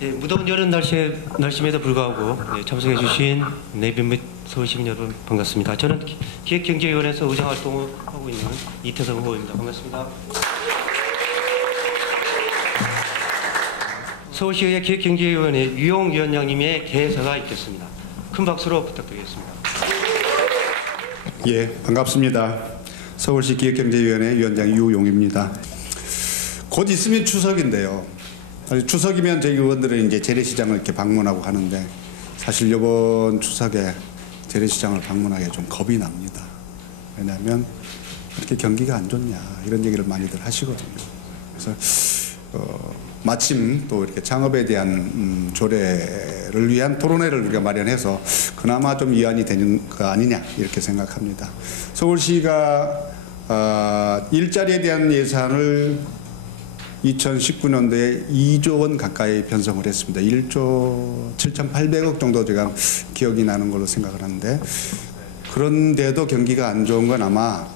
네, 무더운 여름 날씨에도 불구하고 네, 참석해 주신 내빈 및 서울시민 여러분 반갑습니다. 저는 기획경제위원회에서 의장 활동을 하고 있는 이태성 후보입니다. 반갑습니다. 서울시의 기획경제위원회 유용위원장님의 개사가 있겠습니다. 큰 박수로 부탁드리겠습니다. 예, 반갑습니다. 서울시 기획경제위원회 위원장 유용입니다. 곧 있으면 추석인데요. 추석이면 저희 의원들은 이제 재래시장을 이렇게 방문하고 하는데 사실 이번 추석에 재래시장을 방문하기에 좀 겁이 납니다. 왜냐하면 그렇게 경기가 안 좋냐 이런 얘기를 많이들 하시거든요. 그래서 마침 또 이렇게 창업에 대한 조례를 위한 토론회를 우리가 마련해서 그나마 좀 이완이 되는 거 아니냐 이렇게 생각합니다. 서울시가 일자리에 대한 예산을 2019년도에 2조 원 가까이 편성을 했습니다. 1조 7,800억 정도 제가 기억이 나는 걸로 생각을 하는데, 그런데도 경기가 안 좋은 건 아마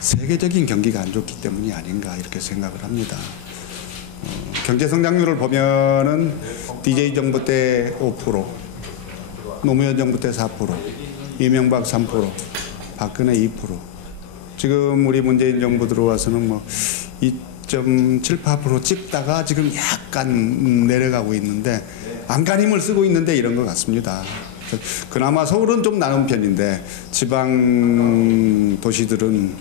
세계적인 경기가 안 좋기 때문이 아닌가 이렇게 생각을 합니다. 경제 성장률을 보면은 DJ 정부 때 5%, 노무현 정부 때 4%, 이명박 3%, 박근혜 2%, 지금 우리 문재인 정부 들어와서는 뭐 2.78% 찍다가 지금 약간 내려가고 있는데 안간힘을 쓰고 있는데 이런 것 같습니다. 그나마 서울은 좀 나은 편인데 지방 도시들은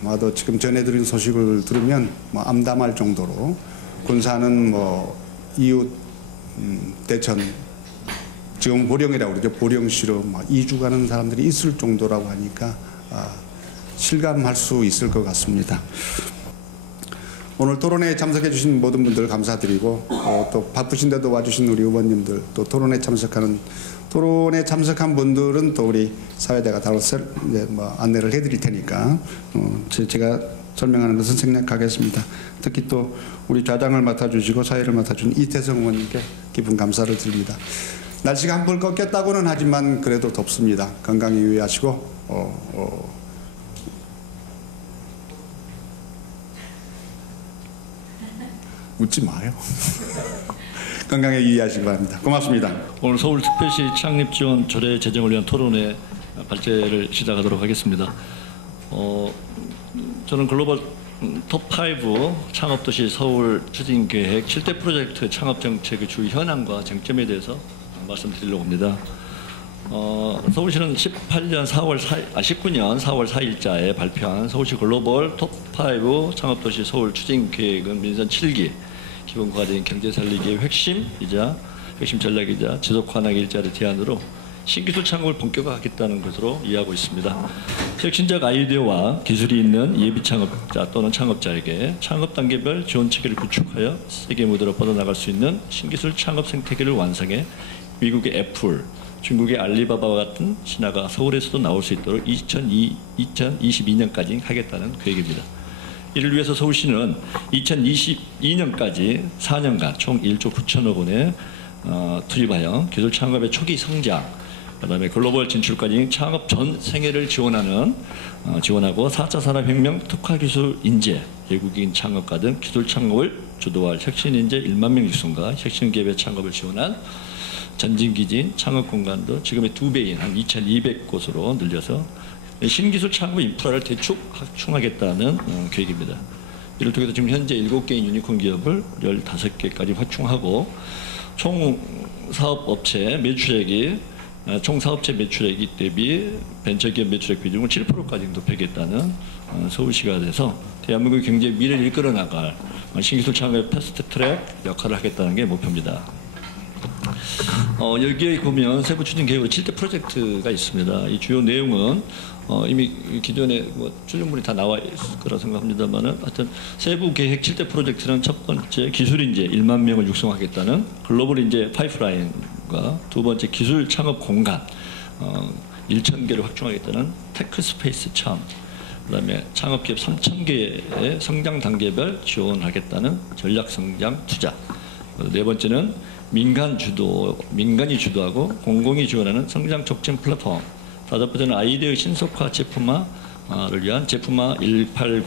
아마도 지금 전해드린 소식을 들으면 뭐 암담할 정도로, 군산은 뭐 이웃 대천 지금 보령이라고 그러죠. 보령시로 막 이주 가는 사람들이 있을 정도라고 하니까 실감할 수 있을 것 같습니다. 오늘 토론회에 참석해 주신 모든 분들 감사드리고 또 바쁘신데도 와주신 우리 의원님들, 또 토론에 참석한 분들은 또 우리 사회자가 따로 뭐 안내를 해드릴 테니까 제가 설명하는 것은 생략하겠습니다. 특히 또 우리 좌장을 맡아주시고 사회를 맡아준 이태성 의원님께 깊은 감사를 드립니다. 날씨가 한풀 꺾였다고는 하지만 그래도 덥습니다. 건강에 유의하시고 웃지 마요. 건강에 유의하시기 바랍니다. 고맙습니다. 오늘 서울특별시 창립지원 조례 제정을 위한 토론회 발제를 시작하도록 하겠습니다. 저는 글로벌 톱5 창업도시 서울 추진계획 7대 프로젝트 창업정책의 주요 현황과 쟁점에 대해서 말씀드리려고 합니다. 서울시는 19년 4월 4일자에 발표한 서울시 글로벌 톱5 창업도시 서울 추진계획은 민선 7기 기본과제인 경제살리기의 핵심 전략이자 지속가능 일자리 제안으로 신기술 창업을 본격화하겠다는 것으로 이해하고 있습니다. 혁신적 아이디어와 기술이 있는 예비 창업자 또는 창업자에게 창업 단계별 지원 체계를 구축하여 세계 무대로 뻗어나갈 수 있는 신기술 창업 생태계를 완성해 미국의 애플, 중국의 알리바바와 같은 신화가 서울에서도 나올 수 있도록 2022년까지 하겠다는 계획입니다. 이를 위해서 서울시는 2022년까지 4년간 총 1조 9천억 원에 투입하여 기술 창업의 초기 성장, 그다음에 글로벌 진출까지 창업 전 생애를 지원하고 4차 산업혁명 특화기술 인재, 외국인 창업가 등 기술 창업을 주도할 혁신 인재 1만 명 육성과 혁신 기업의 창업을 지원한 전진기진 창업공간도 지금의 2배인 한 2,200곳으로 늘려서 신기술 창업 인프라를 대축 확충하겠다는 계획입니다. 이를 통해서 지금 현재 7개의 유니콘 기업을 15개까지 확충하고 총 사업체 매출액이 대비 벤처기업 매출액 비중을 7%까지 높이겠다는 서울시가 돼서 대한민국 경제 미래를 이끌어 나갈 신기술 창업의 패스트트랙 역할을 하겠다는 게 목표입니다. 여기에 보면 세부 추진 계획으로 7대 프로젝트가 있습니다. 이 주요 내용은 이미 기존에 출연물이 다 나와 있을 거라 생각합니다만은, 하여튼 세부 계획 7대 프로젝트는 첫 번째 기술 인재 1만 명을 육성하겠다는 글로벌 인재 파이프라인과 두 번째 기술 창업 공간 1,000개를 확충하겠다는 테크스페이스 참, 그다음에 창업기업 3,000개의 성장 단계별 지원하겠다는 전략 성장 투자, 네 번째는 민간이 주도하고 공공이 지원하는 성장 촉진 플랫폼, 다섯 번째는 아이디어 신속화 제품화를 위한 제품화 180,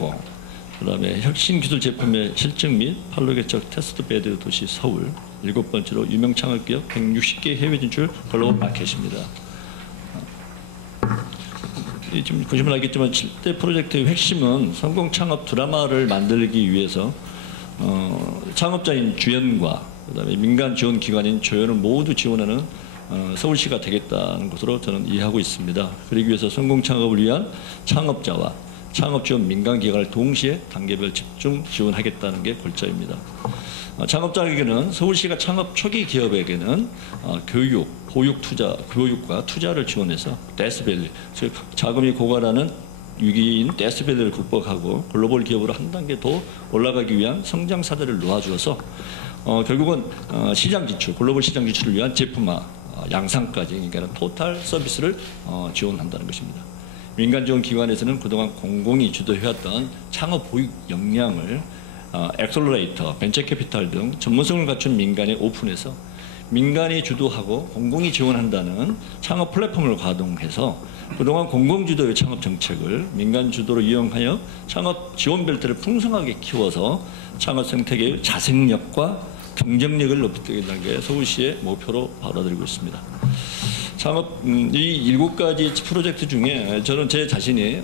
그다음에 혁신 기술 제품의 실증 및 판로 개척 테스트 베드 도시 서울. 7번째로 유명 창업기업 160개 해외 진출 글로벌 마켓입니다. 지금 보시면 알겠지만 7대 프로젝트의 핵심은 성공 창업 드라마를 만들기 위해서 창업자인 주연과 그다음에 민간 지원 기관인 조연을 모두 지원하는 서울시가 되겠다는 것으로 저는 이해하고 있습니다. 그러기 위해서 성공 창업을 위한 창업자와 창업 지원 민간 기관을 동시에 단계별 집중 지원하겠다는 게 골자입니다. 창업자에게는 서울시가 창업 초기 기업에게는 교육, 보육 투자, 교육과 투자를 지원해서 데스밸리, 즉 자금이 고갈하는 위기인 데스밸리를 극복하고 글로벌 기업으로 한 단계 더 올라가기 위한 성장 사다리를 놓아주어서 결국은 시장 진출, 글로벌 시장 진출을 위한 제품화, 양산까지 그러니까 토탈 서비스를 지원한다는 것입니다. 민간 지원 기관에서는 그동안 공공이 주도해왔던 창업 보육 역량을 엑셀러레이터, 벤처 캐피탈 등 전문성을 갖춘 민간에 오픈해서 민간이 주도하고 공공이 지원한다는 창업 플랫폼을 가동해서 그동안 공공주도의 창업 정책을 민간 주도로 이용하여 창업 지원 벨트를 풍성하게 키워서 창업 생태계의 자생력과 경쟁력을 높이겠다는 게 서울시의 목표로 받아들이고 있습니다. 창업 이 7가지 프로젝트 중에 저는 제 자신이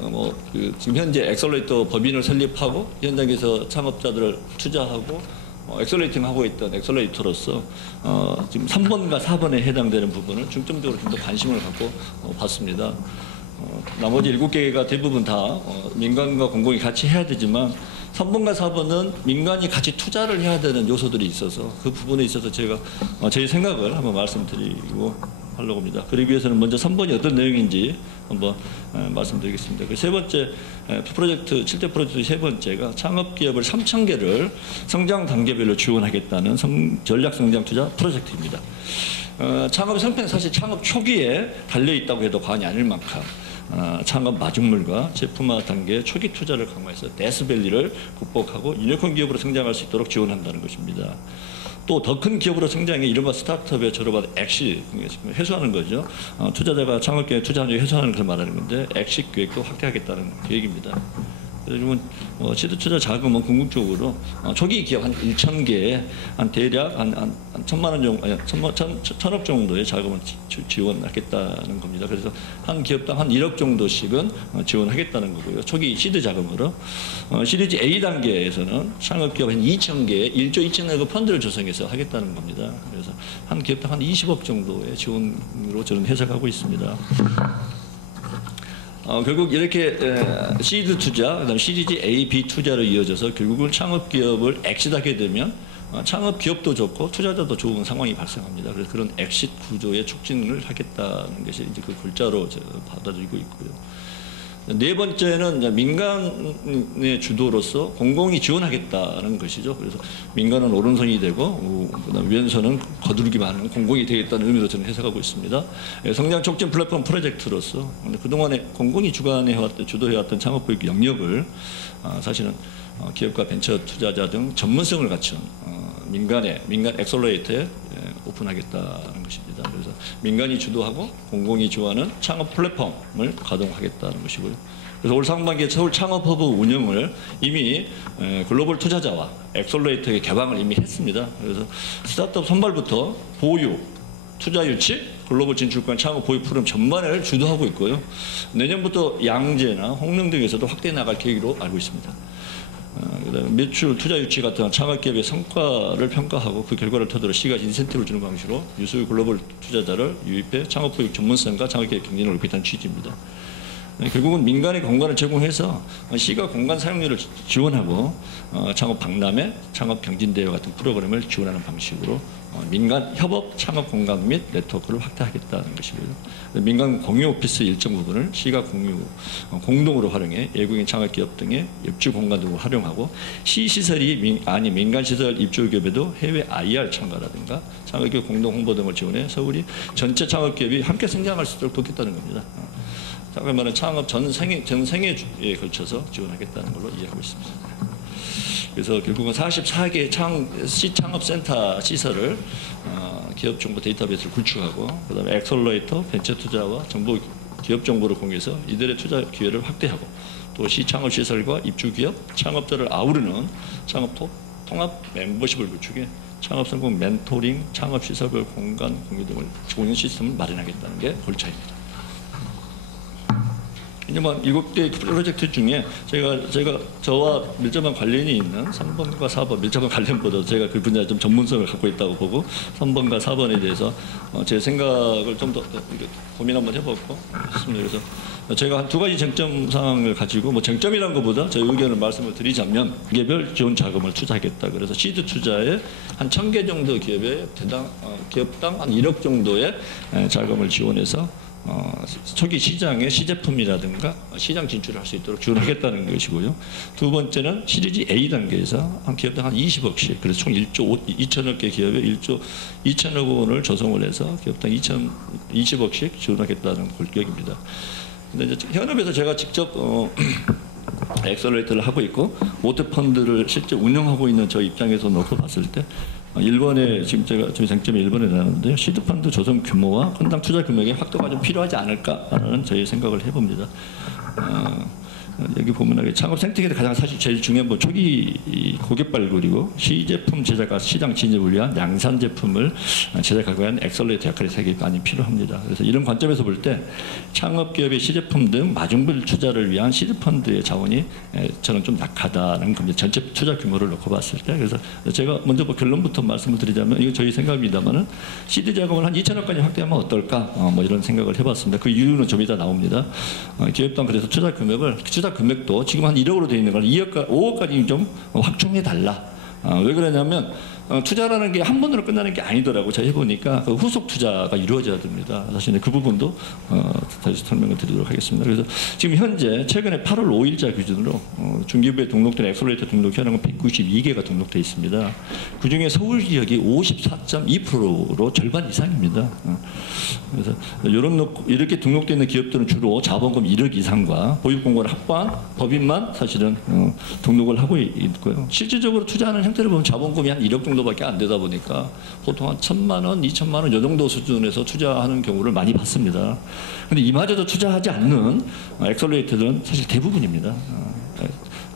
지금 현재 엑셀러레이터 법인을 설립하고 현장에서 창업자들을 투자하고 엑셀러레이팅하고 있던 엑셀러레이터로서 지금 3번과 4번에 해당되는 부분을 중점적으로 좀 더 관심을 갖고 봤습니다. 나머지 7개가 대부분 다 민간과 공공이 같이 해야 되지만 3번과 4번은 민간이 같이 투자를 해야 되는 요소들이 있어서 그 부분에 있어서 제가 제 생각을 한번 말씀드리고 하려고 합니다. 그러기 위해서는 먼저 3번이 어떤 내용인지 한번 말씀드리겠습니다. 그 세 번째 프로젝트, 7대 프로젝트 세 번째가 창업기업을 3,000개를 성장 단계별로 지원하겠다는 전략 성장 투자 프로젝트입니다. 창업 성패는 사실 창업 초기에 달려있다고 해도 과언이 아닐 만큼 창업 마중물과 제품화 단계 초기 투자를 강화해서 데스밸리를 극복하고 유니콘 기업으로 성장할 수 있도록 지원한다는 것입니다. 또 더 큰 기업으로 성장해 이른바 스타트업에 저렴한 엑시 회수하는 거죠. 투자자가 창업계에 투자하는 회수하는 걸 말하는 건데 엑시 계획도 확대하겠다는 계획입니다. 요즘은 시드 투자 자금은 궁극적으로 초기 기업 한 1,000개에 한 대략 한 1,000만 원 정도, 아니 1,000억 정도의 자금을 지원하겠다는 겁니다. 그래서 한 기업당 한 1억 정도씩은 지원하겠다는 거고요. 초기 시드 자금으로 시리즈 A 단계에서는 창업기업 한 2,000개에 1조 2천억 펀드를 조성해서 하겠다는 겁니다. 그래서 한 기업당 한 20억 정도의 지원으로 저는 해석하고 있습니다. 결국 이렇게 시드 투자, 그다음 시리즈 A, B 투자로 이어져서 결국은 창업 기업을 엑시트하게 되면 창업 기업도 좋고 투자자도 좋은 상황이 발생합니다. 그래서 그런 엑시트 구조의 촉진을 하겠다는 것이 이제 그 글자로 받아들이고 있고요. 네 번째는 민간의 주도로서 공공이 지원하겠다는 것이죠. 그래서 민간은 오른손이 되고 그다음 왼손은 거두기만 하는 공공이 되겠다는 의미로 저는 해석하고 있습니다. 성장 촉진 플랫폼 프로젝트로서 그동안에 공공이 주도해왔던 창업보육 영역을 사실은 기업과 벤처 투자자 등 전문성을 갖춘 민간 엑셀러레이터에 오픈하겠다는 것입니다. 그래서 민간이 주도하고 공공이 주도하는 창업 플랫폼을 가동하겠다는 것이고요. 그래서 올 상반기에 서울 창업허브 운영을 이미 글로벌 투자자와 엑셀러레이터의 개방을 이미 했습니다. 그래서 스타트업 선발부터 보유, 투자 유치, 글로벌 진출권 창업 보유 프로그램 전반을 주도하고 있고요. 내년부터 양재나 홍릉 등에서도 확대해 나갈 계획으로 알고 있습니다. 그다음에 매출, 투자 유치 같은 창업기업의 성과를 평가하고 그 결과를 토대로 시가 인센티브를 주는 방식으로 유수 글로벌 투자자를 유입해 창업보육 전문성과 창업기업 경쟁력을 높이겠다는 취지입니다. 결국은 민간의 공간을 제공해서 시가 공간 사용료를 지원하고 창업 박람회, 창업 경진대회 같은 프로그램을 지원하는 방식으로 민간 협업 창업 공간 및 네트워크를 확대하겠다는 것이고요. 민간 공유 오피스 일정 부분을 시가 공동으로 활용해 외국인 창업기업 등의 입주 공간 등을 활용하고 시시설이 아닌 민간시설 입주기업에도 해외 IR 참가라든가 창업기업 공동 홍보 등을 지원해 서울이 전체 창업기업이 함께 성장할 수 있도록 돕겠다는 겁니다. 그러면 창업 전 생애에 걸쳐서 지원하겠다는 걸로 이해하고 있습니다. 그래서 결국은 44개 시창업센터 시설을 기업 정보 데이터베이스를 구축하고 그다음에 엑셀러레이터, 벤처 투자와 정보 기업 정보를 공유해서 이들의 투자 기회를 확대하고 또 시창업시설과 입주기업, 창업자를 아우르는 통합 멤버십을 구축해 창업성공 멘토링, 창업시설별 공간 공유 등을 공유 시스템을 마련하겠다는 게 골자입니다. 이제만 7개 프로젝트 중에 저와 밀접한 관련이 있는 3번과 4번, 밀접한 관련보다 제가 그 분야에 좀 전문성을 갖고 있다고 보고 3번과 4번에 대해서 제 생각을 좀 더 고민 한번 해봤고 있습니다. 그래서 제가 한 2가지 쟁점 사항을 가지고 뭐 쟁점이란 것보다 제 의견을 말씀을 드리자면 기업별 지원 자금을 투자하겠다. 그래서 시드 투자에 한 1,000개 정도 기업에 기업당 한 1억 정도의 자금을 지원해서 초기 시장의 시제품이라든가 시장 진출을 할 수 있도록 지원하겠다는 것이고요. 두 번째는 시리즈 A 단계에서 한 기업당 한 20억씩, 그래서 총 2천억 개 기업에 1조 2천억 원을 조성을 해서 기업당 20억씩 지원하겠다는 골격입니다. 근데 이제 현업에서 제가 직접 엑셀러레이터를 하고 있고 모태펀드를 실제 운영하고 있는 저 입장에서 놓고 봤을 때 1번에 지금 저희 쟁점이 1번에 나왔는데요. 시드펀드 조성 규모와 건당 투자 금액의 확대가 좀 필요하지 않을까라는 저희 생각을 해봅니다. 여기 보면 창업 생태계에서 가장 사실 제일 중요한 건 초기 고객 발굴이고 시제품 제작과 시장 진입을 위한 양산 제품을 제작하기 위한 엑셀러레이터 역할이 되게 많이 필요합니다. 그래서 이런 관점에서 볼 때 창업 기업의 시제품 등 마중물 투자를 위한 시드펀드의 자원이 저는 좀 약하다는 겁니다. 전체 투자 규모를 놓고 봤을 때. 그래서 제가 먼저 뭐 결론부터 말씀을 드리자면 이거 저희 생각입니다만은 시드 자금을 한 2천억까지 확대하면 어떨까? 뭐 이런 생각을 해봤습니다. 그 이유는 좀 이따 나옵니다. 기업당 그래서 투자 금액도 지금 한 1억으로 되어 있는 걸 5억까지 좀 확충해 달라. 왜 그러냐면 투자라는 게 한 번으로 끝나는 게 아니더라고. 제가 해보니까 그 후속 투자가 이루어져야 됩니다. 사실 그 부분도 다시 설명을 드리도록 하겠습니다. 그래서 지금 현재 최근에 8월 5일자 기준으로 중기부에 등록된 엑셀러레이터 등록 현황은 192개가 등록되어 있습니다. 그중에 서울 지역이 54.2%로 절반 이상입니다. 그래서 이렇게 등록되어 있는 기업들은 주로 자본금 1억 이상과 보유공고를 확보한 법인만 사실은 등록을 하고 있고요. 실질적으로 투자하는 형태를 보면 자본금이 한 1억 정도밖에 안 되다 보니까 보통 한 1,000만 원, 2,000만 원 이 정도 수준에서 투자하는 경우를 많이 봤습니다. 그런데 이마저도 투자하지 않는 엑셀러레이터들은 사실 대부분입니다.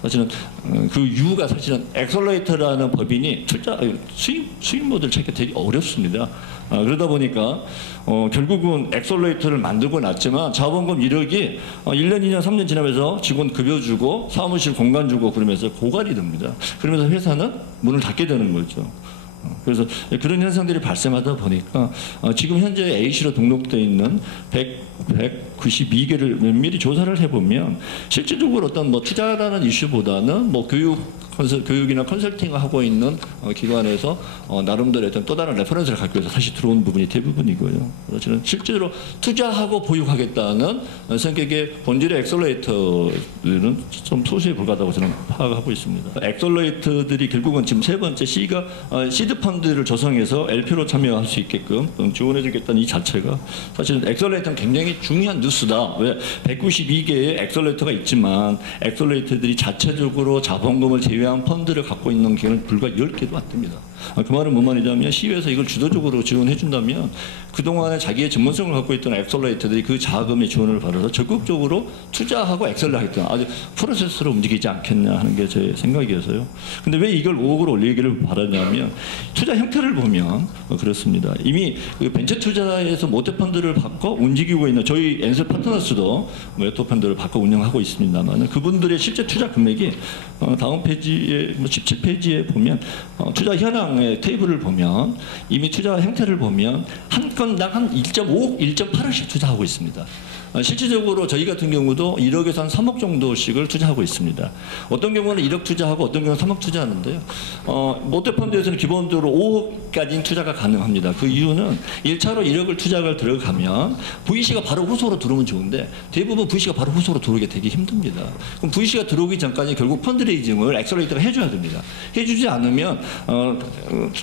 사실은 그 이유가 사실은 엑셀러레이터라는 법인이 투자 수익 모델 찾기가 되게 어렵습니다. 그러다 보니까 결국은 엑셀러레이터를 만들고 났지만 자본금 1억이 1년, 2년, 3년 지나면서 직원 급여 주고 사무실 공간 주고 그러면서 고갈이 됩니다. 그러면서 회사는 문을 닫게 되는 거죠. 그래서 그런 현상들이 발생하다 보니까 지금 현재 A시로 등록되어 있는 192개를 면밀히 조사를 해보면 실질적으로 어떤 뭐 투자라는 이슈보다는 뭐 교육이나 컨설팅을 하고 있는 기관에서 나름대로 어떤 또 다른 레퍼런스를 갖기 위해서 다시 들어온 부분이 대부분이고요. 그래서 저는 실제로 투자하고 보유하겠다는 성격의 본질의 엑셀러레이터들은 좀 소수에 불과하다고 저는 파악하고 있습니다. 엑셀러레이터들이 결국은 지금 세 번째 시드 펀드를 조성해서 LP로 참여할 수 있게끔 지원해주겠다는 이 자체가 사실은 엑셀러레이터는 굉장히 중요한 뉴스다. 왜 192개의 엑셀러레이터가 있지만 엑셀러레이터들이 자체적으로 자본금을 제외한 펀드를 갖고 있는 경우는 불과 10개도 안 됩니다. 그 말은 뭔 말이냐면 시에서 이걸 주도적으로 지원해준다면 그동안에 자기의 전문성을 갖고 있던 엑셀러레이터들이 그 자금의 지원을 받아서 적극적으로 투자하고 엑셀을 하겠다. 아주 프로세스로 움직이지 않겠냐 하는 게 제 생각이어서요. 근데 왜 이걸 5억으로 올리기를 바라냐면 투자 형태를 보면 그렇습니다. 이미 그 벤처 투자에서 모태펀드를 바꿔 움직이고 있는 저희 엔셀 파트너스도 모태펀드를 바꿔 운영하고 있습니다만 그분들의 실제 투자 금액이 다음 페이지에 17페이지에 보면 투자 현황의 테이블을 보면 이미 투자 형태를 보면 한 건당 한 1.5억, 1.8억씩 투자하고 있습니다. 실질적으로 저희 같은 경우도 1억에서 한 3억 정도씩을 투자하고 있습니다. 어떤 경우는 1억 투자하고 어떤 경우는 3억 투자하는데요. 모태펀드에서는 기본적으로 5억까지는 투자가 가능합니다. 그 이유는 1차로 1억을 투자가 들어가면 VC가 바로 후속으로 들어오면 좋은데 대부분 VC가 바로 후속으로 들어오게 되게 힘듭니다. 그럼 VC가 들어오기 전까지 결국 펀드레이징을 엑셀러레이터가 해줘야 됩니다. 해주지 않으면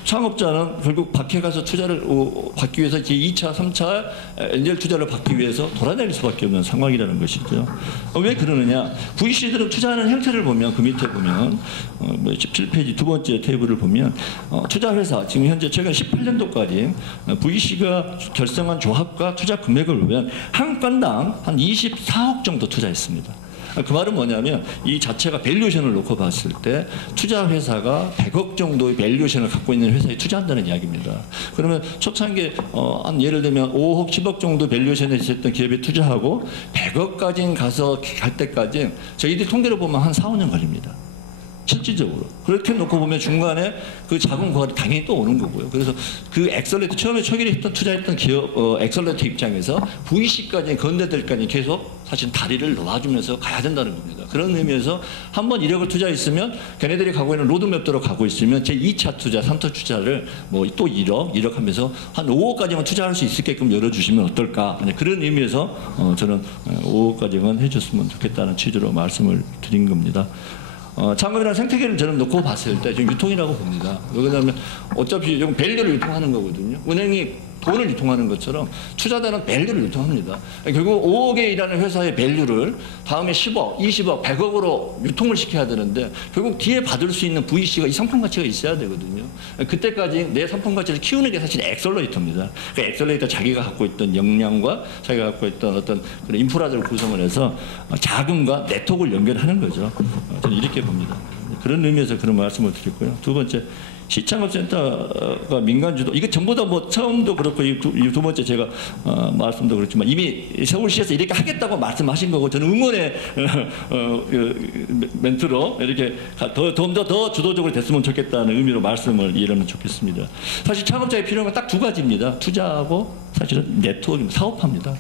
창업자는 결국 밖에 가서 투자를 받기 위해서 이제 2차, 3차 엔젤 투자를 받기 위해서 돌아다닐 수밖에 없는 상황이라는 것이죠. 왜 그러느냐? VC들은 투자하는 형태를 보면 그 밑에 보면 17페이지 두 번째 테이블을 보면 투자 회사 지금 현재 최근 18년도까지 VC가 결성한 조합과 투자 금액을 보면 한 건당 한 24억 정도 투자했습니다. 그 말은 뭐냐면 이 자체가 밸류에이션을 놓고 봤을 때 투자 회사가 100억 정도의 밸류에이션을 갖고 있는 회사에 투자한다는 이야기입니다. 그러면 초창기에 한 예를 들면 5억, 10억 정도 밸류에이션에 있었던 기업에 투자하고 100억까지 가서 갈 때까지 저희들이 통계를 보면 한 4, 5년 걸립니다. 실질적으로. 그렇게 놓고 보면 중간에 그 자금 고갈이 당연히 또 오는 거고요. 그래서 그 엑셀레이터 처음에 초기에 투자했던 기업 엑셀레이터 입장에서 VC까지 건대들까지 계속 사실 다리를 놓아주면서 가야 된다는 겁니다. 그런 의미에서 한번 이력을 투자했으면 걔네들이 가고 있는 로드맵대로 가고 있으면 제 2차 투자, 3차 투자를 뭐 또 1억 하면서 한 5억까지만 투자할 수 있게끔 열어주시면 어떨까. 그런 의미에서 저는 5억까지만 해줬으면 좋겠다는 취지로 말씀을 드린 겁니다. 창업이라는 생태계를 저는 놓고 봤을 때 지금 유통이라고 봅니다. 왜냐하면 어차피 이건 밸류를 유통하는 거거든요. 은행이 돈을 유통하는 것처럼 투자자는 밸류를 유통합니다. 결국 5억에 일하는 회사의 밸류를 다음에 10억, 20억, 100억으로 유통을 시켜야 되는데 결국 뒤에 받을 수 있는 VC가 이 상품 가치가 있어야 되거든요. 그때까지 내 상품 가치를 키우는 게 사실 엑셀레이터입니다. 그 엑셀레이터 자기가 갖고 있던 역량과 자기가 갖고 있던 어떤 그런 인프라들을 구성을 해서 자금과 네트워크를 연결하는 거죠. 저는 이렇게 봅니다. 그런 의미에서 그런 말씀을 드렸고요. 두 번째, 시창업센터가 민간주도, 이게 전부 다 뭐 처음도 그렇고 이 두 번째 제가 말씀도 그렇지만 이미 서울시에서 이렇게 하겠다고 말씀하신 거고 저는 응원의 멘트로 이렇게 더 주도적으로 됐으면 좋겠다는 의미로 말씀을 이해하면 좋겠습니다. 사실 창업자에 필요한 건 딱 두 가지입니다. 투자하고 사실은 네트워크입니다. 사업화입니다.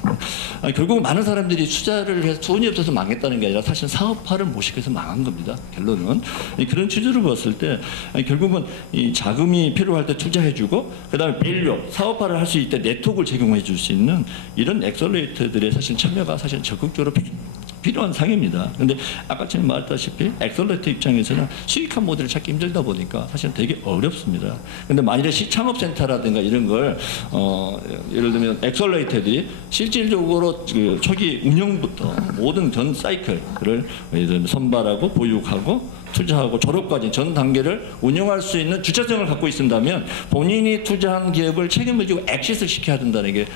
결국 많은 사람들이 투자를 해서 돈이 없어서 망했다는 게 아니라 사실 사업화를 못 시켜서 망한 겁니다. 결론은. 그런 취지로 봤을 때 결국은 이 자금이 필요할 때 투자해주고 그다음에 밸류, 사업화를 할 수 있을 때 네트워크를 제공해 줄 수 있는 이런 엑셀레이터들의 사실 참여가 사실 적극적으로 필요한 상입니다. 그런데 아까 전에 말했다시피 엑셀레이터 입장에서는 수익한 모델을 찾기 힘들다 보니까 사실은 되게 어렵습니다. 그런데 만일에 시창업센터라든가 이런 걸 예를 들면 엑셀레이터들이 실질적으로 그 초기 운영부터 모든 전 사이클을 예를 들면 선발하고 보육하고 투자하고 졸업까지 전 단계를 운영할 수 있는 주체성을 갖고 있다면 본인이 투자한 기업을 책임을 지고 엑시트를 시켜야 된다는 게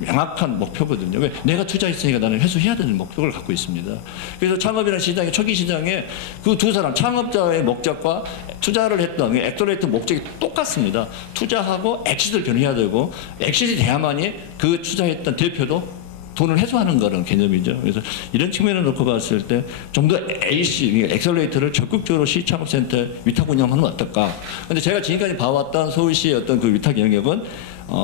명확한 목표거든요. 왜? 내가 투자했으니까 나는 회수해야 되는 목표를 갖고 있습니다. 그래서 창업이라는 시장에 초기 시장에 그 두 사람 창업자의 목적과 투자를 했던 엑셀레이터 목적이 똑같습니다. 투자하고 엑시트를 견해야 되고 엑시트이 돼야만이 그 투자했던 대표도 돈을 회수하는 거는 개념이죠. 그래서 이런 측면을 놓고 봤을 때 좀 더 AC, 엑셀레이터를 적극적으로 시창업센터에 위탁 운영하면 어떨까. 근데 제가 지금까지 봐왔던 서울시의 어떤 그 위탁 영역은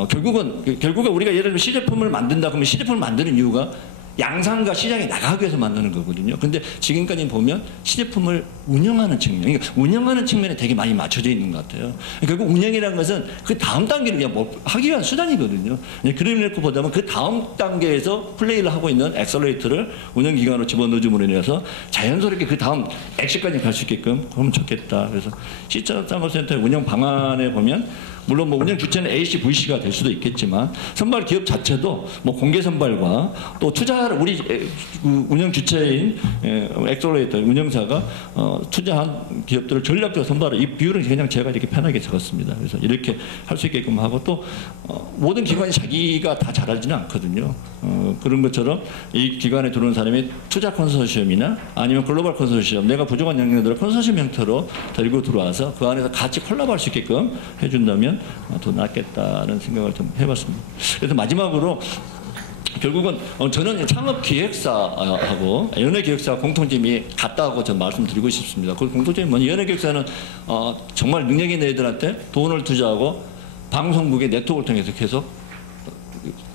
결국은 우리가 예를 들면 시제품을 만든다 그러면 시제품을 만드는 이유가 양산과 시장에 나가기 위해서 만드는 거거든요. 근데 지금까지 보면 시제품을 운영하는 측면, 그러니까 운영하는 측면에 되게 많이 맞춰져 있는 것 같아요. 결국 운영이라는 것은 그 다음 단계를 그냥 뭐 하기 위한 수단이거든요. 그림을 놓고 보자면 그 다음 단계에서 플레이를 하고 있는 엑셀레이터를 운영기관으로 집어넣어줌으로 인해서 자연스럽게 그 다음 엑시까지 갈 수 있게끔 그러면 좋겠다. 그래서 시창업센터의 운영 방안에 보면 물론 뭐 운영 주체는 AC, VC가 될 수도 있겠지만 선발 기업 자체도 뭐 공개 선발과 또 투자를 우리 운영 주체인 엑셀레이터 운영사가 투자한 기업들을 전략적으로 선발을 이 비율은 그냥 제가 이렇게 편하게 적었습니다. 그래서 이렇게 할 수 있게끔 하고 또 모든 기관이 자기가 다 잘하지는 않거든요. 그런 것처럼 이 기관에 들어온 사람이 투자 컨소시엄이나 아니면 글로벌 컨소시엄 내가 부족한 영역들을 컨소시엄 형태로 데리고 들어와서 그 안에서 같이 콜라보할 수 있게끔 해준다면 더 낫겠다는 생각을 좀 해봤습니다. 그래서 마지막으로 결국은 저는 창업기획사하고 연예기획사 공통점이 같다고 저는 말씀드리고 싶습니다. 그 공통점이 뭐냐? 연예기획사는 정말 능력 있는 애들한테 돈을 투자하고 방송국의 네트워크를 통해서 계속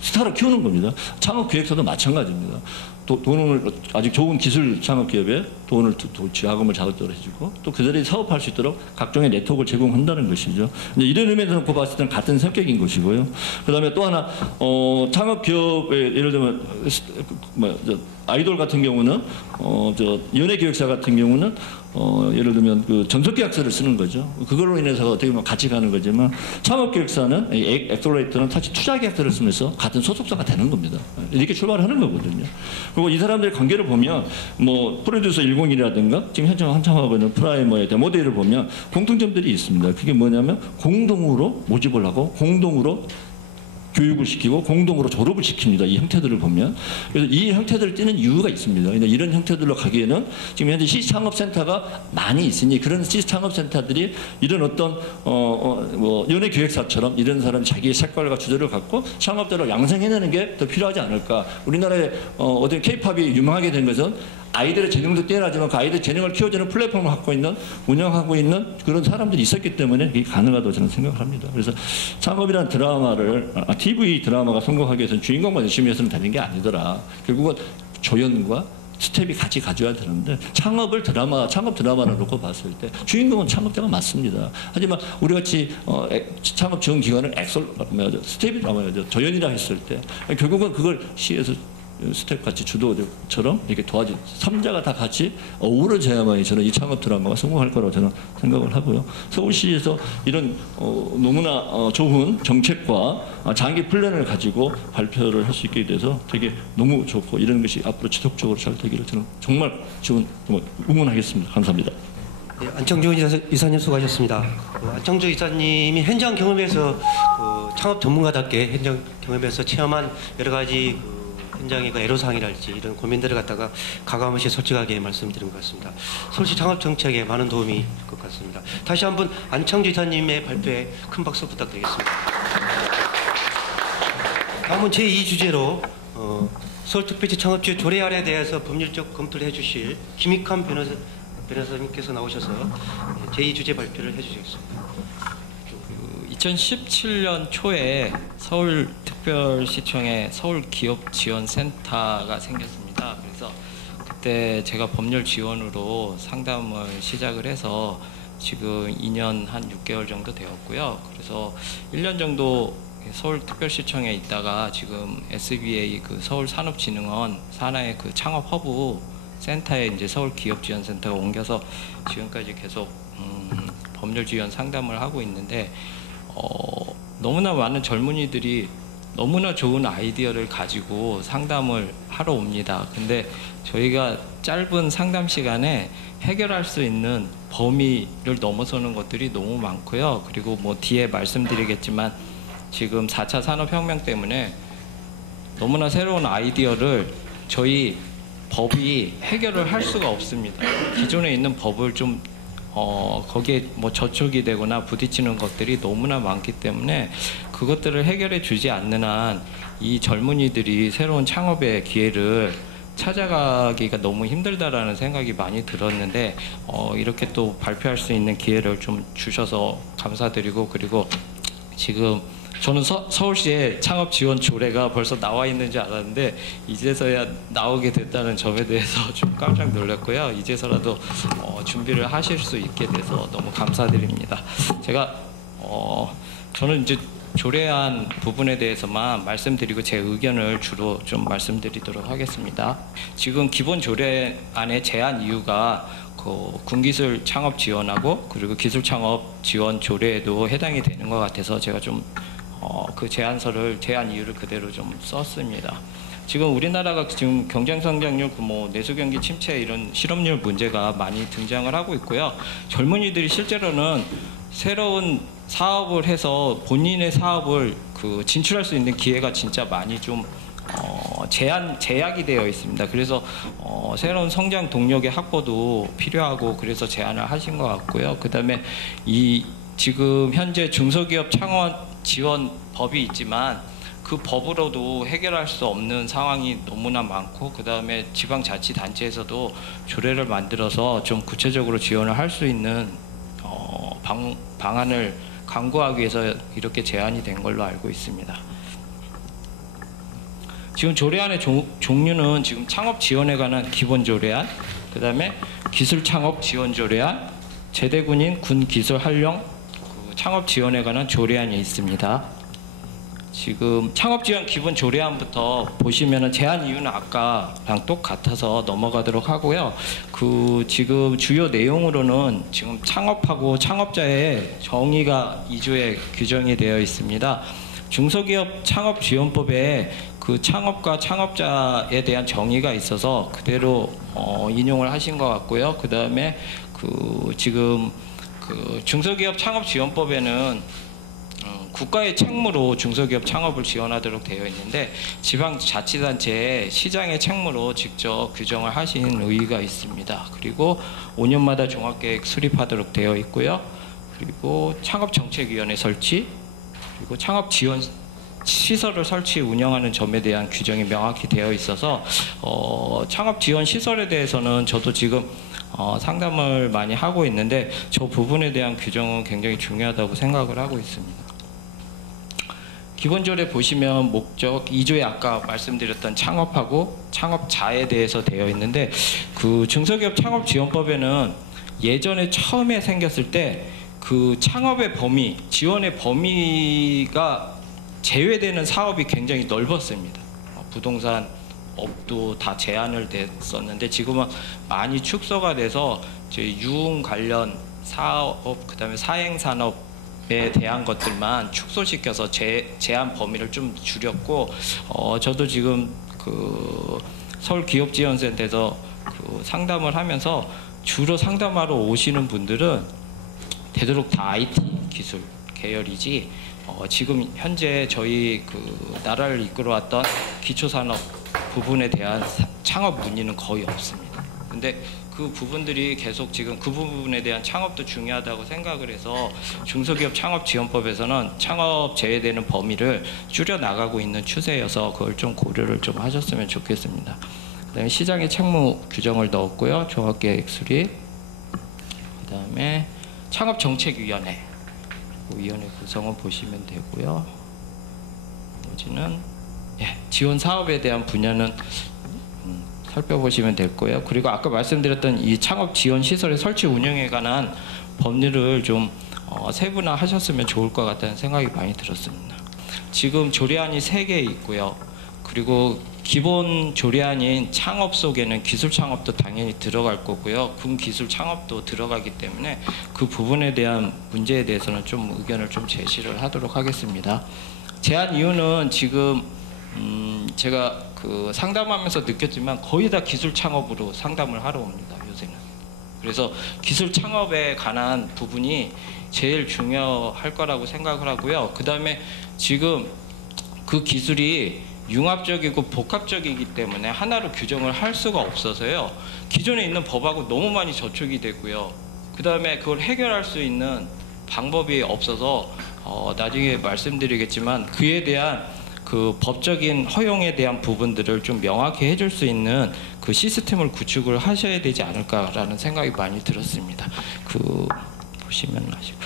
스타를 키우는 겁니다. 창업기획사도 마찬가지입니다. 돈을 아직 좋은 기술 창업기업에 돈을 자금을 자극적으로 해주고 또 그들이 사업할 수 있도록 각종의 네트워크를 제공한다는 것이죠. 이런 의미에서 놓고 봤을 때는 같은 성격인 것이고요. 그다음에 또 하나 창업기업의 예를 들면 아이돌 같은 경우는 연예기획사 같은 경우는 예를 들면 그 전속계약서를 쓰는 거죠. 그걸로 인해서 어떻게 보면 같이 가는 거지만 창업기획사는 엑셀레이터는 사실 투자계약서를 쓰면서 같은 소속사가 되는 겁니다. 이렇게 출발하는 거거든요. 그리고 이 사람들의 관계를 보면 뭐 프로듀서 101이라든가 지금 현재 한참 하고 있는 프라이머의 데모데이를 보면 공통점들이 있습니다. 그게 뭐냐면 공동으로 모집을 하고 공동으로 교육을 시키고 공동으로 졸업을 시킵니다. 이 형태들을 보면. 그래서 이 형태들을 띄는 이유가 있습니다. 근데 이런 형태들로 가기에는 지금 현재 시창업센터가 많이 있으니 그런 시창업센터들이 이런 어떤 뭐 연예기획사처럼 이런 사람 자기의 색깔과 주제를 갖고 창업자를 양성해내는 게 더 필요하지 않을까. 우리나라의 어떤 K-팝이 유명하게 된 것은 아이들의 재능도 뛰어나지만 그 아이들 재능을 키워주는 플랫폼을 갖고 있는 운영하고 있는 그런 사람들이 있었기 때문에 이게 가능하다고 저는 생각을 합니다. 그래서 창업이라는 드라마를 TV 드라마가 성공하기 위해서는 주인공만 열심히 해서는 되는 게 아니더라. 결국은 조연과 스텝이 같이 가져야 되는데 창업 드라마를 놓고 봤을 때 주인공은 창업자가 맞습니다. 하지만 우리 같이 창업 지원 기관은 스텝이 나와야죠. 조연이라 했을 때 결국은 그걸 시에서 스텝 같이 주도처럼 이렇게 도와준 3자가 다 같이 어우러져야만이 저는 이 창업 드라마가 성공할 거라고 저는 생각을 하고요. 서울시에서 이런 너무나 좋은 정책과 장기 플랜을 가지고 발표를 할 수 있게 돼서 되게 너무 좋고 이런 것이 앞으로 지속적으로 잘 되기를 저는 정말 응원하겠습니다. 감사합니다. 네, 안창조 이사님 수고하셨습니다. 안창조 이사님이 현장 경험에서 창업 전문가답게 현장 경험에서 체험한 여러 가지 현장의 애로사항이랄지 이런 고민들을 갖다가 가감없이 솔직하게 말씀드린 것 같습니다. 서울시 창업 정책에 많은 도움이 될 것 같습니다. 다시 한번 안창조 이사님의 발표에 큰 박수 부탁드리겠습니다. 다음은 제2주제로 서울특별시 창업지원 조례안에 대해서 법률적 검토를 해주실 김익환 변호사님께서 나오셔서 제2주제 발표를 해주시겠습니다. 2017년 초에 서울특별시청에 서울기업지원센터가 생겼습니다. 그래서 그때 제가 법률 지원으로 상담을 시작을 해서 지금 2년 한 6개월 정도 되었고요. 그래서 1년 정도 서울특별시청에 있다가 지금 SBA 그 서울산업진흥원 산하의 그 창업 허브 센터에 이제 서울기업지원센터가 옮겨서 지금까지 계속 법률 지원 상담을 하고 있는데 너무나 많은 젊은이들이 너무나 좋은 아이디어를 가지고 상담을 하러 옵니다. 근데 저희가 짧은 상담 시간에 해결할 수 있는 범위를 넘어서는 것들이 너무 많고요. 그리고 뭐 뒤에 말씀드리겠지만 지금 4차 산업혁명 때문에 너무나 새로운 아이디어를 저희 법이 해결을 할 수가 없습니다. 기존에 있는 법을 좀 거기에 뭐 저촉이 되거나 부딪히는 것들이 너무나 많기 때문에 그것들을 해결해 주지 않는 한 이 젊은이들이 새로운 창업의 기회를 찾아가기가 너무 힘들다라는 생각이 많이 들었는데 이렇게 또 발표할 수 있는 기회를 좀 주셔서 감사드리고, 그리고 지금 저는 서울시에 창업 지원 조례가 벌써 나와 있는 줄 알았는데 이제서야 나오게 됐다는 점에 대해서 좀 깜짝 놀랐고요. 이제서라도 준비를 하실 수 있게 돼서 너무 감사드립니다. 제가 저는 이제 조례안 부분에 대해서만 말씀드리고 제 의견을 주로 좀 말씀드리도록 하겠습니다. 지금 기본 조례안의 제안 이유가 군기술 창업 지원하고 그리고 기술 창업 지원 조례에도 해당이 되는 것 같아서 제가 좀 그 제안 이유를 그대로 좀 썼습니다. 지금 우리나라가 지금 경쟁 성장률, 내수 경기 침체 이런 실업률 문제가 많이 등장을 하고 있고요. 젊은이들이 실제로는 새로운 사업을 해서 본인의 사업을 진출할 수 있는 기회가 진짜 많이 좀 제약이 되어 있습니다. 그래서 새로운 성장 동력의 확보도 필요하고 그래서 제안을 하신 것 같고요. 그다음에 지금 현재 중소기업 창업 지원 법이 있지만 그 법으로도 해결할 수 없는 상황이 너무나 많고 그다음에 지방자치단체에서도 조례를 만들어서 좀 구체적으로 지원을 할 수 있는 방안을 강구하기 위해서 이렇게 제안이 된 걸로 알고 있습니다. 지금 조례안의 종류는 지금 창업 지원에 관한 기본 조례안, 그다음에 기술 창업 지원 조례안, 제대군인 군 기술 활용 창업 지원에 관한 조례안이 있습니다. 지금 창업 지원 기본 조례안부터 보시면은 제안 이유는 아까랑 똑같아서 넘어가도록 하고요. 지금 주요 내용으로는 지금 창업하고 창업자의 정의가 2조에 규정이 되어 있습니다. 중소기업 창업지원법에 창업과 창업자에 대한 정의가 있어서 그대로 인용을 하신 것 같고요. 그 다음에 지금 중소기업 창업지원법에는 국가의 책무로 중소기업 창업을 지원하도록 되어 있는데 지방자치단체에 시장의 책무로 직접 규정을 하신 의의가 있습니다. 그리고 5년마다 종합계획 수립하도록 되어 있고요. 그리고 창업정책위원회 설치, 그리고 창업지원 시설을 설치 운영하는 점에 대한 규정이 명확히 되어 있어서 창업지원 시설에 대해서는 저도 지금 상담을 많이 하고 있는데 저 부분에 대한 규정은 굉장히 중요하다고 생각을 하고 있습니다. 기본조례 보시면 목적 2조에 아까 말씀드렸던 창업하고 창업자에 대해서 되어 있는데 그 중소기업 창업지원법에는 예전에 처음에 생겼을 때 그 창업의 범위, 지원의 범위가 제외되는 사업이 굉장히 넓었습니다. 부동산 업도 다 제한을 됐었는데 지금은 많이 축소가 돼서 유흥 관련 사업, 그다음에 사행 산업에 대한 것들만 축소시켜서 제한 범위를 좀 줄였고 저도 지금 그 서울기업지원센터에서 그 상담을 하면서 주로 상담하러 오시는 분들은 되도록 다 IT 기술 계열이지 지금 현재 저희 그 나라를 이끌어왔던 기초산업 부분에 대한 창업 문의는 거의 없습니다. 근데 그 부분들이 계속 지금 그 부분에 대한 창업도 중요하다고 생각을 해서 중소기업 창업지원법에서는 창업 제외되는 범위를 줄여 나가고 있는 추세여서 그걸 좀 고려를 좀 하셨으면 좋겠습니다. 그다음에 시장의 책무 규정을 넣었고요. 종합계획 수립. 그다음에 창업정책위원회. 위원회 구성은 보시면 되고요. 나머지는 지원 사업에 대한 분야는 살펴보시면 될 거예요. 그리고 아까 말씀드렸던 이 창업 지원 시설의 설치 운영에 관한 법률을 좀 세분화하셨으면 좋을 것 같다는 생각이 많이 들었습니다. 지금 조례안이 3개 있고요. 그리고 기본 조례안인 창업 속에는 기술 창업도 당연히 들어갈 거고요. 군기술 창업도 들어가기 때문에 그 부분에 대한 문제에 대해서는 좀 의견을 좀 제시를 하도록 하겠습니다. 제안 이유는 지금 제가 그 상담하면서 느꼈지만 거의 다 기술 창업으로 상담을 하러 옵니다. 요새는. 그래서 기술 창업에 관한 부분이 제일 중요할 거라고 생각을 하고요. 그 다음에 지금 그 기술이 융합적이고 복합적이기 때문에 하나로 규정을 할 수가 없어서요. 기존에 있는 법하고 너무 많이 저촉이 되고요. 그 다음에 그걸 해결할 수 있는 방법이 없어서 나중에 말씀드리겠지만 그에 대한 그 법적인 허용에 대한 부분들을 좀 명확히 해줄 수 있는 그 시스템을 구축을 하셔야 되지 않을까라는 생각이 많이 들었습니다. 그 보시면 아시고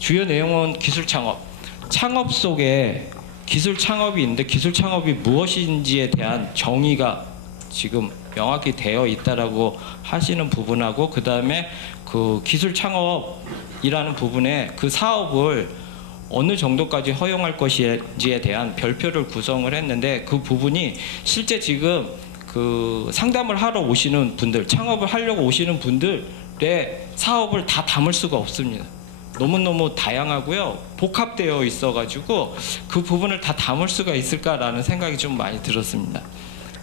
주요 내용은 기술 창업, 창업 속에 기술 창업이 있는데 기술 창업이 무엇인지에 대한 정의가 지금 명확히 되어 있다라고 하시는 부분하고 그 다음에 그 기술 창업이라는 부분에 그 사업을 어느 정도까지 허용할 것인지에 대한 별표를 구성을 했는데 그 부분이 실제 지금 그 상담을 하러 오시는 분들, 창업을 하려고 오시는 분들의 사업을 다 담을 수가 없습니다. 너무너무 다양하고요. 복합되어 있어가지고 그 부분을 다 담을 수가 있을까라는 생각이 좀 많이 들었습니다.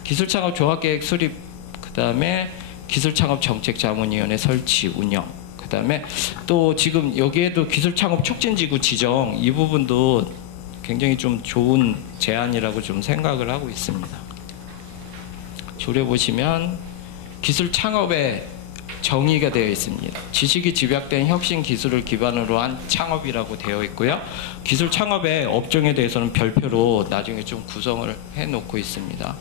기술창업 종합계획 수립, 그 다음에 기술창업정책자문위원회 설치 운영, 그 다음에 또 지금 여기에도 기술창업 촉진지구 지정 이 부분도 굉장히 좀 좋은 제안이라고 좀 생각을 하고 있습니다. 조례 보시면 기술창업의 정의가 되어 있습니다. 지식이 집약된 혁신 기술을 기반으로 한 창업이라고 되어 있고요. 기술 창업의 업종에 대해서는 별표로 나중에 좀 구성을 해놓고 있습니다.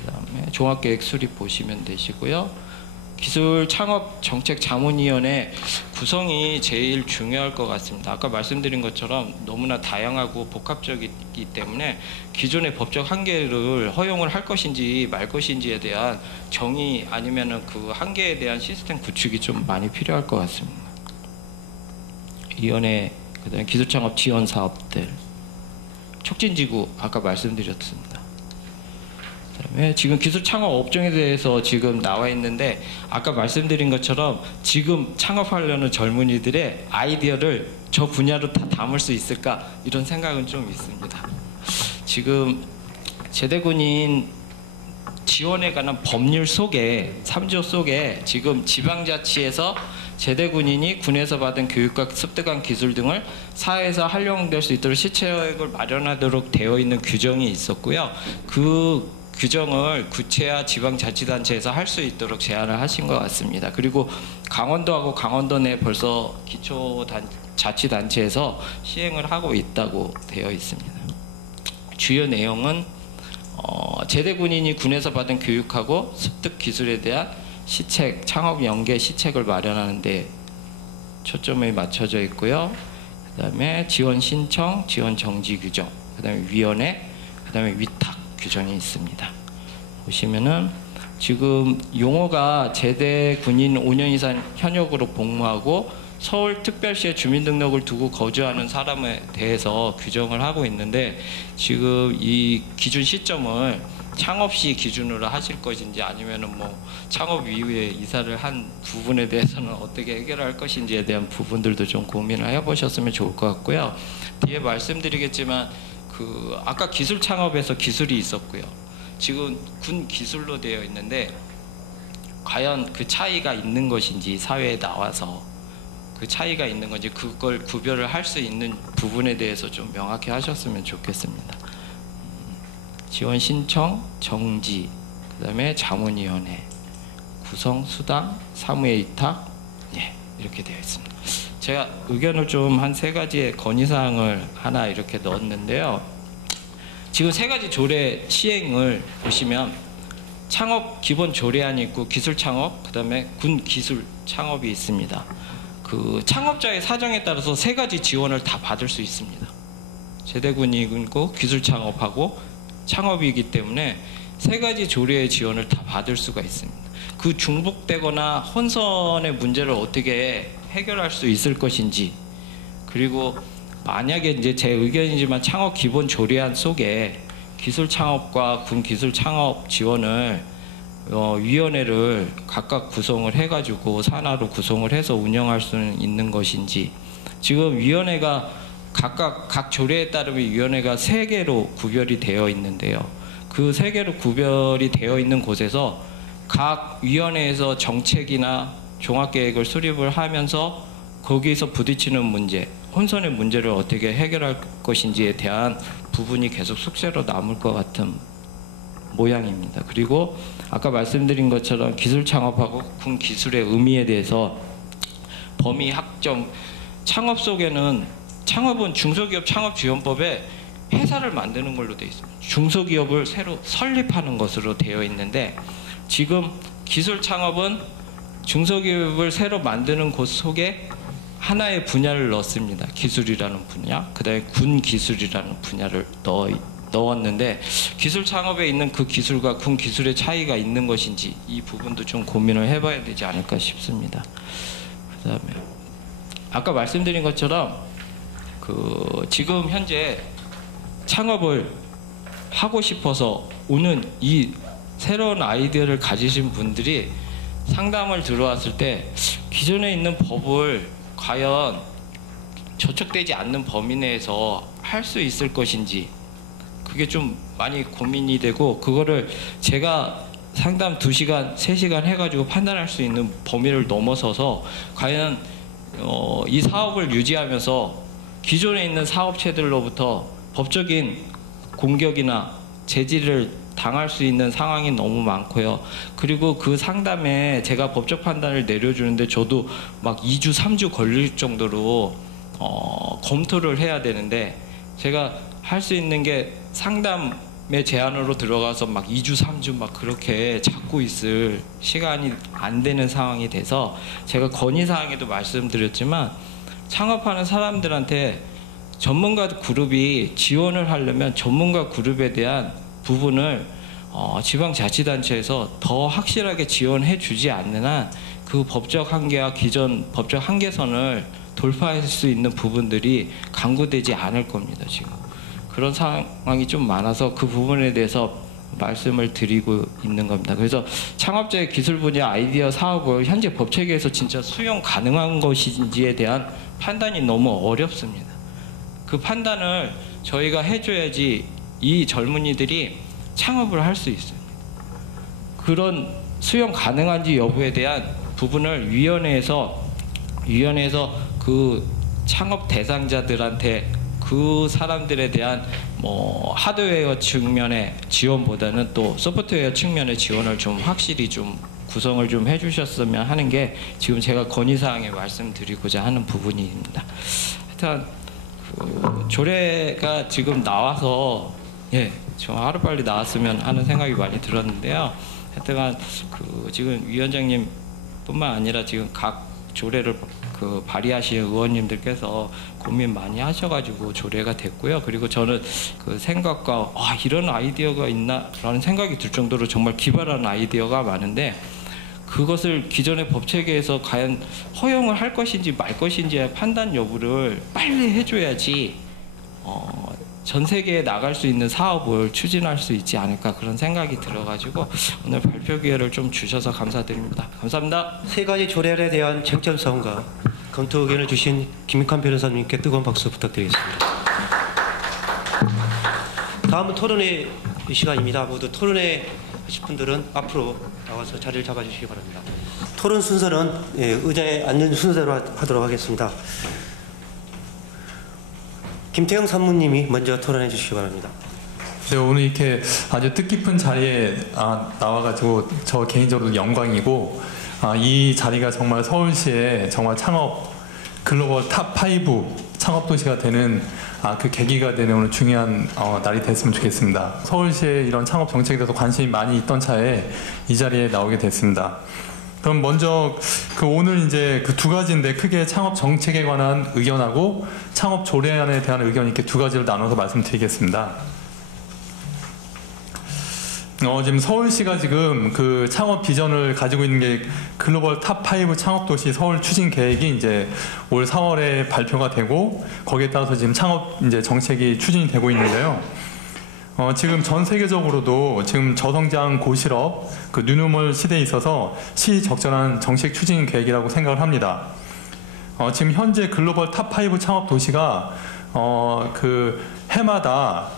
그다음에 종합계획 수립 보시면 되시고요. 기술 창업 정책 자문위원회 구성이 제일 중요할 것 같습니다. 아까 말씀드린 것처럼 너무나 다양하고 복합적이기 때문에 기존의 법적 한계를 허용을 할 것인지 말 것인지에 대한 정의 아니면은 그 한계에 대한 시스템 구축이 좀 많이 필요할 것 같습니다. 위원회, 그다음에 기술 창업 지원 사업들, 촉진지구 아까 말씀드렸습니다. 그다음에 지금 기술 창업 업종에 대해서 지금 나와 있는데 아까 말씀드린 것처럼 지금 창업하려는 젊은이들의 아이디어를 저 분야로 다 담을 수 있을까 이런 생각은 좀 있습니다. 지금 제대군인 지원에 관한 법률 속에 3조 속에 지금 지방자치에서 제대 군인이 군에서 받은 교육과 습득한 기술 등을 사회에서 활용될 수 있도록 시책을 마련하도록 되어 있는 규정이 있었고요. 그 규정을 구체화 지방자치단체에서 할 수 있도록 제안을 하신 것 같습니다. 그리고 강원도하고 강원도 내 벌써 기초자치단체에서 시행을 하고 있다고 되어 있습니다. 주요 내용은 제대 군인이 군에서 받은 교육하고 습득 기술에 대한 시책, 창업 연계 시책을 마련하는 데 초점이 맞춰져 있고요. 그다음에 지원 신청, 지원 정지 규정, 그다음에 위원회, 그다음에 위탁 규정이 있습니다. 보시면은 지금 용어가 제대 군인 5년 이상 현역으로 복무하고 서울특별시에 주민등록을 두고 거주하는 사람에 대해서 규정을 하고 있는데, 지금 이 기준 시점을 창업시 기준으로 하실 것인지 아니면은 뭐 창업 이후에 이사를 한 부분에 대해서는 어떻게 해결할 것인지에 대한 부분들도 좀 고민을 해보셨으면 좋을 것 같고요. 뒤에 말씀드리겠지만 그 아까 기술 창업에서 기술이 있었고요. 지금 군 기술로 되어 있는데 과연 그 차이가 있는 것인지, 사회에 나와서 그 차이가 있는 건지 그걸 구별을 할 수 있는 부분에 대해서 좀 명확히 하셨으면 좋겠습니다. 지원 신청, 정지, 그다음에 자문위원회, 구성, 수당, 사무의 위탁, 이렇게 되어 있습니다. 제가 의견을 좀 한 3가지의 건의사항을 하나 이렇게 넣었는데요. 지금 3가지 조례 시행을 보시면 창업 기본 조례안이 있고 기술 창업, 그다음에 군 기술 창업이 있습니다. 그 창업자의 사정에 따라서 3가지 지원을 다 받을 수 있습니다. 제대군이고 기술 창업하고 창업이기 때문에 3가지 조례의 지원을 다 받을 수가 있습니다. 그 중복되거나 혼선의 문제를 어떻게 해결할 수 있을 것인지, 그리고 만약에 이제 제 의견이지만 창업 기본 조례안 속에 기술 창업과 군 기술 창업 지원을 위원회를 각각 구성을 해가지고 산하로 구성을 해서 운영할 수는 있는 것인지, 지금 위원회가 각각 각 조례에 따르면 위원회가 3개로 구별이 되어 있는데요. 그 3개로 구별이 되어 있는 곳에서 각 위원회에서 정책이나 종합계획을 수립을 하면서 거기에서 부딪히는 문제, 혼선의 문제를 어떻게 해결할 것인지에 대한 부분이 계속 숙제로 남을 것 같은 모양입니다. 그리고 아까 말씀드린 것처럼 기술 창업하고 군 기술의 의미에 대해서 범위 확정, 창업 속에는 창업은 중소기업 창업지원법에 회사를 만드는 걸로 되어 있습니다. 중소기업을 새로 설립하는 것으로 되어 있는데, 지금 기술 창업은 중소기업을 새로 만드는 곳 속에 하나의 분야를 넣었습니다. 기술이라는 분야, 그다음에 군 기술이라는 분야를 넣었는데, 기술 창업에 있는 그 기술과 군 기술의 차이가 있는 것인지 이 부분도 좀 고민을 해봐야 되지 않을까 싶습니다. 그다음에 아까 말씀드린 것처럼 지금 현재 창업을 하고 싶어서 오는 이 새로운 아이디어를 가지신 분들이 상담을 들어왔을 때 기존에 있는 법을 과연 저촉되지 않는 범위 내에서 할 수 있을 것인지, 그게 좀 많이 고민이 되고, 그거를 제가 상담 2시간, 3시간 해가지고 판단할 수 있는 범위를 넘어서서 과연 이 사업을 유지하면서 기존에 있는 사업체들로부터 법적인 공격이나 제지를 당할 수 있는 상황이 너무 많고요. 그리고 그 상담에 제가 법적 판단을 내려주는데 저도 막 2주, 3주 걸릴 정도로 검토를 해야 되는데, 제가 할 수 있는 게 상담의 제안으로 들어가서 막 2주, 3주 막 그렇게 잡고 있을 시간이 안 되는 상황이 돼서, 제가 건의사항에도 말씀드렸지만 창업하는 사람들한테 전문가 그룹이 지원을 하려면 전문가 그룹에 대한 부분을 지방자치단체에서 더 확실하게 지원해 주지 않는 한 그 법적 한계와 기존 법적 한계선을 돌파할 수 있는 부분들이 강구되지 않을 겁니다. 지금 그런 상황이 좀 많아서 그 부분에 대해서 말씀을 드리고 있는 겁니다. 그래서 창업자의 기술 분야 아이디어 사업을 현재 법체계에서 진짜 수용 가능한 것인지에 대한 판단이 너무 어렵습니다. 그 판단을 저희가 해줘야지 이 젊은이들이 창업을 할 수 있습니다. 그런 수용 가능한지 여부에 대한 부분을 위원회에서 위원회에서 그 창업 대상자들한테 그 사람들에 대한 뭐 하드웨어 측면의 지원보다는 또 소프트웨어 측면의 지원을 좀 확실히 좀 구성을 좀 해주셨으면 하는 게 지금 제가 건의사항에 말씀드리고자 하는 부분입니다. 하여튼 그 조례가 지금 나와서 좀 하루빨리 나왔으면 하는 생각이 많이 들었는데요. 하여튼간 그 지금 위원장님뿐만 아니라 지금 각 조례를 그 발의하신 의원님들께서 고민 많이 하셔가지고 조례가 됐고요. 그리고 저는 그 생각과 이런 아이디어가 있나라는 생각이 들 정도로 정말 기발한 아이디어가 많은데 그것을 기존의 법 체계에서 과연 허용을 할 것인지 말 것인지의 판단 여부를 빨리 해줘야지 전 세계에 나갈 수 있는 사업을 추진할 수 있지 않을까 그런 생각이 들어가지고 오늘 발표 기회를 좀 주셔서 감사드립니다. 감사합니다. 세 가지 조례에 대한 쟁점성과 검토 의견을 주신 김익환 변호사님께 뜨거운 박수 부탁드리겠습니다. 다음은 토론회 시간입니다. 모두 토론회 하실 분들은 앞으로 나와서 자리를 잡아주시기 바랍니다. 토론 순서는 의자에 앉는 순서대로 하도록 하겠습니다. 김태형 산무님이 먼저 토론해 주시기 바랍니다. 네, 오늘 이렇게 아주 뜻깊은 자리에 나와가지고 저 개인적으로 영광이고 이 자리가 정말 서울시의 정말 창업 글로벌 탑5 창업 도시가 되는 그 계기가 되는 오늘 중요한 날이 됐으면 좋겠습니다. 서울시의 이런 창업 정책에 대해서 관심이 많이 있던 차에 이 자리에 나오게 됐습니다. 그럼 먼저 오늘 이제 그 두 가지인데 크게 창업 정책에 관한 의견하고 창업 조례안에 대한 의견 이렇게 두 가지를 나눠서 말씀드리겠습니다. 지금 서울시가 지금 그 창업 비전을 가지고 있는 게 글로벌 탑5 창업 도시 서울 추진 계획이 이제 올 4월에 발표가 되고 거기에 따라서 지금 창업 이제 정책이 추진이 되고 있는데요. 지금 전 세계적으로도 지금 저성장 고실업 그 뉴노멀 시대에 있어서 시적절한 정책 추진 계획이라고 생각을 합니다. 지금 현재 글로벌 탑5 창업 도시가 그 해마다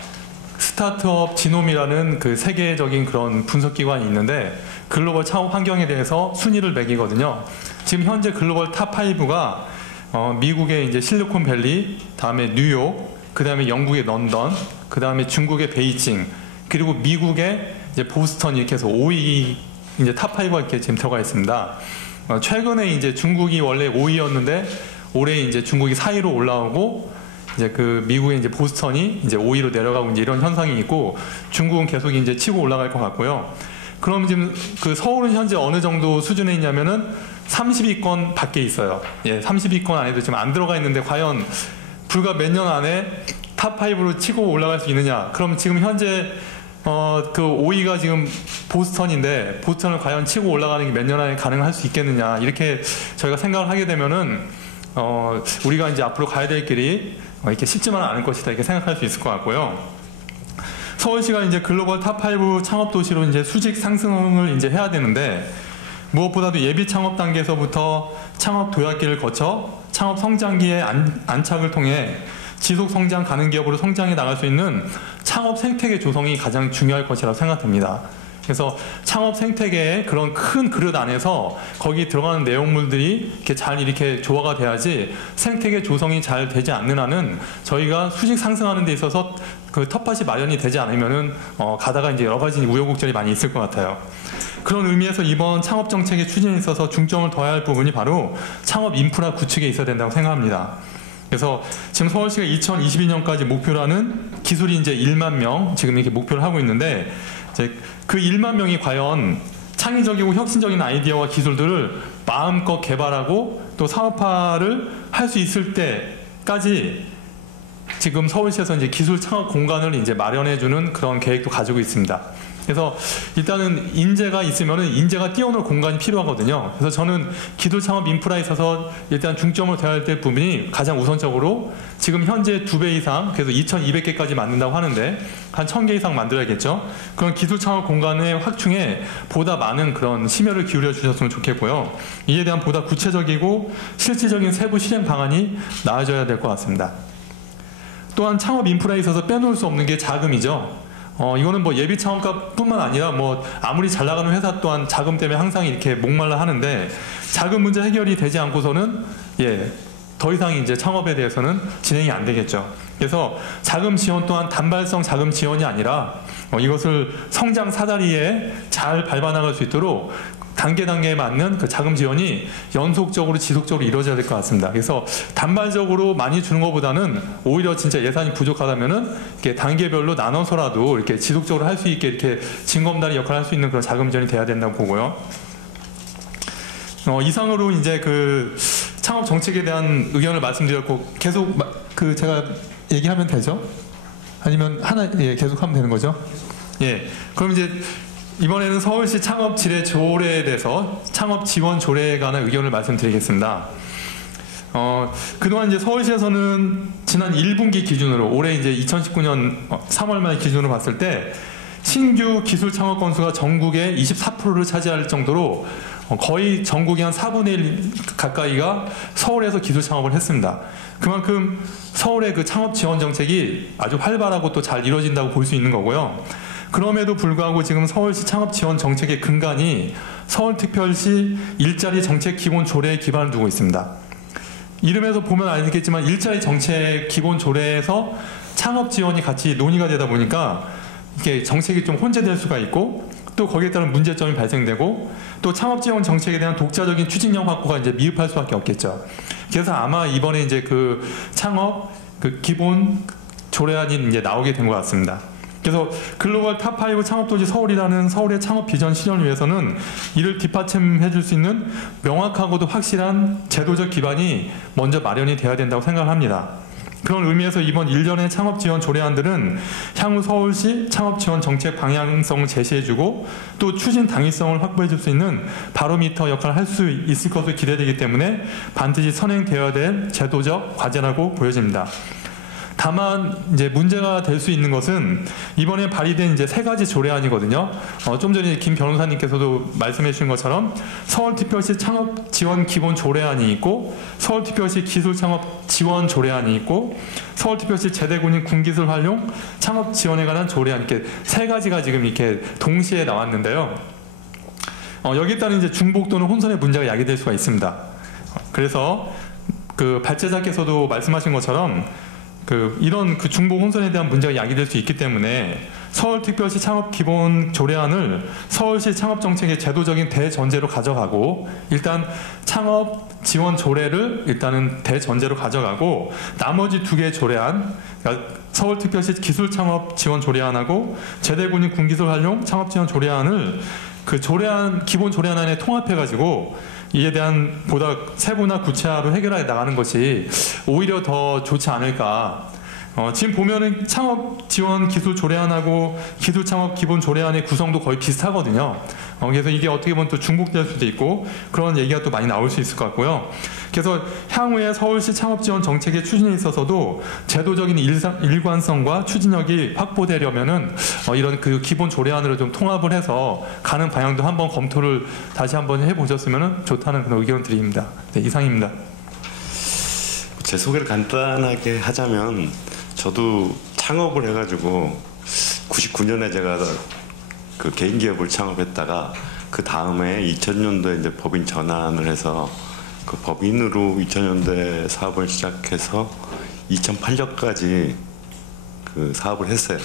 스타트업 지놈이라는 그 세계적인 그런 분석기관이 있는데 글로벌 창업 환경에 대해서 순위를 매기거든요. 지금 현재 글로벌 탑5가 미국의 이제 실리콘밸리, 다음에 뉴욕, 그 다음에 영국의 런던, 그 다음에 중국의 베이징, 그리고 미국의 이제 보스턴 이렇게 해서 5위 이제 탑5가 이렇게 지금 들어가 있습니다. 최근에 이제 중국이 원래 5위였는데 올해 이제 중국이 4위로 올라오고 이제 그 미국의 이제 보스턴이 이제 5위로 내려가고 이제 이런 현상이 있고 중국은 계속 이제 치고 올라갈 것 같고요. 그럼 지금 그 서울은 현재 어느 정도 수준에 있냐면은 30위권 밖에 있어요. 30위권 안에도 지금 안 들어가 있는데 과연 불과 몇 년 안에 탑5로 치고 올라갈 수 있느냐? 그럼 지금 현재 그 5위가 지금 보스턴인데 보스턴을 과연 치고 올라가는 게 몇 년 안에 가능할 수 있겠느냐? 이렇게 저희가 생각을 하게 되면은 우리가 이제 앞으로 가야 될 길이 이렇게 쉽지만은 않을 것이다 이렇게 생각할 수 있을 것 같고요. 서울시가 이제 글로벌 탑5 창업 도시로 이제 수직 상승을 이제 해야 되는데 무엇보다도 예비 창업 단계에서부터 창업 도약기를 거쳐 창업 성장기의 안착을 통해 지속 성장 가능 기업으로 성장해 나갈 수 있는 창업 생태계 조성이 가장 중요할 것이라고 생각됩니다. 그래서 창업 생태계의 그런 큰 그릇 안에서 거기 들어가는 내용물들이 이렇게 잘 이렇게 조화가 돼야지 생태계 조성이 잘 되지 않는 한은 저희가 수직 상승하는 데 있어서 그 텃밭이 마련이 되지 않으면은 가다가 이제 여러 가지 우여곡절이 많이 있을 것 같아요. 그런 의미에서 이번 창업 정책의 추진에 있어서 중점을 둬야 할 부분이 바로 창업 인프라 구축에 있어야 된다고 생각합니다. 그래서 지금 서울시가 2022년까지 목표로 하는 기술이 이제 1만 명 지금 이렇게 목표를 하고 있는데 이제 그 1만 명이 과연 창의적이고 혁신적인 아이디어와 기술들을 마음껏 개발하고 또 사업화를 할 수 있을 때까지 지금 서울시에서 이제 기술 창업 공간을 이제 마련해주는 그런 계획도 가지고 있습니다. 그래서 일단은 인재가 있으면은 인재가 뛰어놀 공간이 필요하거든요. 그래서 저는 기술 창업 인프라에 있어서 일단 중점을 둬야 될 부분이 가장 우선적으로 지금 현재 2배 이상, 그래서 2,200개까지 만든다고 하는데 한 1,000개 이상 만들어야겠죠. 그런 기술 창업 공간의 확충에 보다 많은 그런 심혈을 기울여 주셨으면 좋겠고요. 이에 대한 보다 구체적이고 실질적인 세부 실행 방안이 나와져야 될 것 같습니다. 또한 창업 인프라에 있어서 빼놓을 수 없는 게 자금이죠. 이거는 뭐 예비 창업가뿐만 아니라 뭐 아무리 잘 나가는 회사 또한 자금 때문에 항상 이렇게 목말라 하는데 자금 문제 해결이 되지 않고서는 더 이상 이제 창업에 대해서는 진행이 안 되겠죠. 그래서 자금 지원 또한 단발성 자금 지원이 아니라 이것을 성장 사다리에 잘 밟아나갈 수 있도록 단계에 맞는 그 자금 지원이 연속적으로 지속적으로 이루어져야 될 것 같습니다. 그래서 단발적으로 많이 주는 것보다는 오히려 진짜 예산이 부족하다면은 이렇게 단계별로 나눠서라도 이렇게 지속적으로 할 수 있게 이렇게 징검다리 역할을 할 수 있는 그런 자금 지원이 돼야 된다고 보고요. 이상으로 이제 그 창업 정책에 대한 의견을 말씀드렸고 계속 제가 얘기하면 되죠? 아니면 계속 하면 되는 거죠? 그럼 이제 이번에는 서울시 창업 지뢰 조례에 대해서 창업 지원 조례에 관한 의견을 말씀드리겠습니다. 그동안 이제 서울시에서는 지난 1분기 기준으로 올해 이제 2019년 3월 말 기준으로 봤을 때 신규 기술 창업 건수가 전국의 24%를 차지할 정도로 거의 전국의 한 4분의 1 가까이가 서울에서 기술 창업을 했습니다. 그만큼 서울의 그 창업 지원 정책이 아주 활발하고 또 잘 이루어진다고 볼 수 있는 거고요. 그럼에도 불구하고 지금 서울시 창업 지원 정책의 근간이 서울특별시 일자리 정책 기본 조례에 기반을 두고 있습니다. 이름에서 보면 알겠지만 일자리 정책 기본 조례에서 창업 지원이 같이 논의가 되다 보니까 이게 정책이 좀 혼재될 수가 있고 또 거기에 따른 문제점이 발생되고 또 창업 지원 정책에 대한 독자적인 추진력 확보가 이제 미흡할 수밖에 없겠죠. 그래서 아마 이번에 이제 그 창업 그 기본 조례안이 이제 나오게 된 것 같습니다. 그래서 글로벌 탑5 창업도시 서울이라는 서울의 창업 비전 실현을 위해서는 이를 뒷받침해 줄 수 있는 명확하고도 확실한 제도적 기반이 먼저 마련이 돼야 된다고 생각을 합니다. 그런 의미에서 이번 일련의 창업 지원 조례안들은 향후 서울시 창업 지원 정책 방향성을 제시해주고 또 추진 당위성을 확보해 줄 수 있는 바로미터 역할을 할 수 있을 것으로 기대되기 때문에 반드시 선행되어야 될 제도적 과제라고 보여집니다. 다만 이제 문제가 될 수 있는 것은 이번에 발의된 이제 3가지 조례안이거든요. 좀 전에 김 변호사님께서도 말씀해 주신 것처럼 서울특별시 창업 지원 기본 조례안이 있고 서울특별시 기술 창업 지원 조례안이 있고 서울특별시 제대군인 군기술 활용 창업 지원에 관한 조례안 이렇게 3가지가 지금 이렇게 동시에 나왔는데요. 여기에 따른 이제 중복 또는 혼선의 문제가 야기될 수가 있습니다. 그래서 그 발제자께서도 말씀하신 것처럼 이런 그 중복 혼선에 대한 문제가 야기될 수 있기 때문에 서울특별시 창업 기본 조례안을 서울시 창업 정책의 제도적인 대전제로 가져가고 일단 창업 지원 조례를 일단은 대전제로 가져가고 나머지 2개의 조례안 그러니까 서울특별시 기술 창업 지원 조례안하고 제대군인 군기술 활용 창업 지원 조례안을 그 조례안 기본 조례안 안에 통합해 가지고 이에 대한 보다 세부나 구체화로 해결해 나가는 것이 오히려 더 좋지 않을까. 지금 보면은 창업 지원 기술 조례안하고 기술 창업 기본 조례안의 구성도 거의 비슷하거든요. 그래서 이게 어떻게 보면 또 중복될 수도 있고 그런 얘기가 또 많이 나올 수 있을 것 같고요. 그래서 향후에 서울시 창업 지원 정책의 추진에 있어서도 제도적인 일관성과 추진력이 확보되려면은 이런 그 기본 조례안으로 좀 통합을 해서 가는 방향도 한번 검토를 다시 한번 해보셨으면 좋다는 그런 의견을 드립니다. 네, 이상입니다. 제 소개를 간단하게 하자면 저도 창업을 해가지고 99년에 제가 그 개인 기업을 창업했다가 그 다음에 2000년도에 이제 법인 전환을 해서 그 법인으로 2000년대 사업을 시작해서 2008년까지 그 사업을 했어요.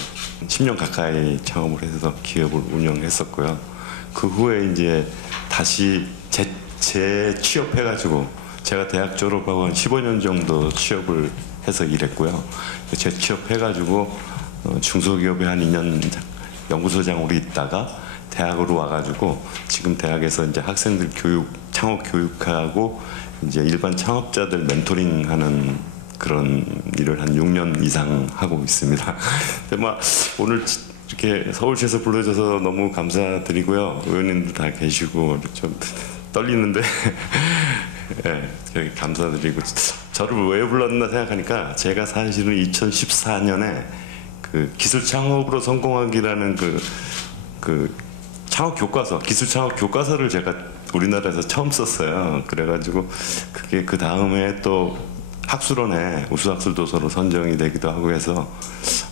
10년 가까이 창업을 해서 기업을 운영했었고요. 그 후에 이제 다시 재취업해가지고 제가 대학 졸업하고 한 15년 정도 취업을 해서 일했고요. 재취업해가지고 중소기업에 한 2년 연구소장으로 있다가 대학으로 와가지고 지금 대학에서 이제 학생들 창업 교육하고 이제 일반 창업자들 멘토링하는 그런 일을 한 6년 이상 하고 있습니다. 근데 오늘 이렇게 서울시에서 불러줘서 너무 감사드리고요. 의원님들 다 계시고 좀 떨리는데 네, 감사드리고 저를 왜 불렀나 생각하니까 제가 사실은 2014년에 그 기술 창업으로 성공하기라는 그 창업 교과서, 기술 창업 교과서를 제가 우리나라에서 처음 썼어요. 그래가지고 그게 그 다음에 또 학술원에 우수학술 도서로 선정이 되기도 하고 해서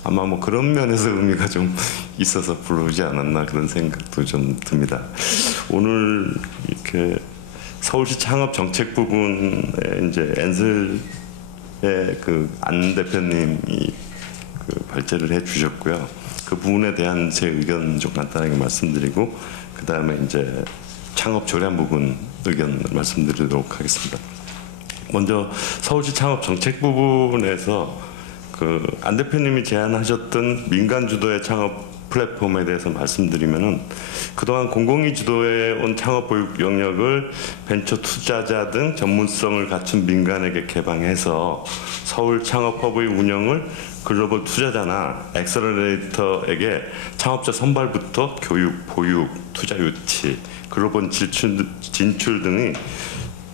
아마 뭐 그런 면에서 의미가 좀 있어서 부르지 않았나 그런 생각도 좀 듭니다. 오늘 이렇게 서울시 창업 정책 부분에 이제 엔슬의 그 안 대표님이 그 발제를 해주셨고요. 그 부분에 대한 제 의견 좀 간단하게 말씀드리고 그 다음에 이제 창업 조례안 부분 의견 말씀드리도록 하겠습니다. 먼저 서울시 창업 정책 부분에서 그 안 대표님이 제안하셨던 민간 주도의 창업 플랫폼에 대해서 말씀드리면은 그동안 공공이 주도해 온 창업 보육 영역을 벤처 투자자 등 전문성을 갖춘 민간에게 개방해서 서울 창업 허브의 운영을 글로벌 투자자나 엑셀러레이터에게 창업자 선발부터 교육, 보육, 투자 유치, 글로벌 진출 등의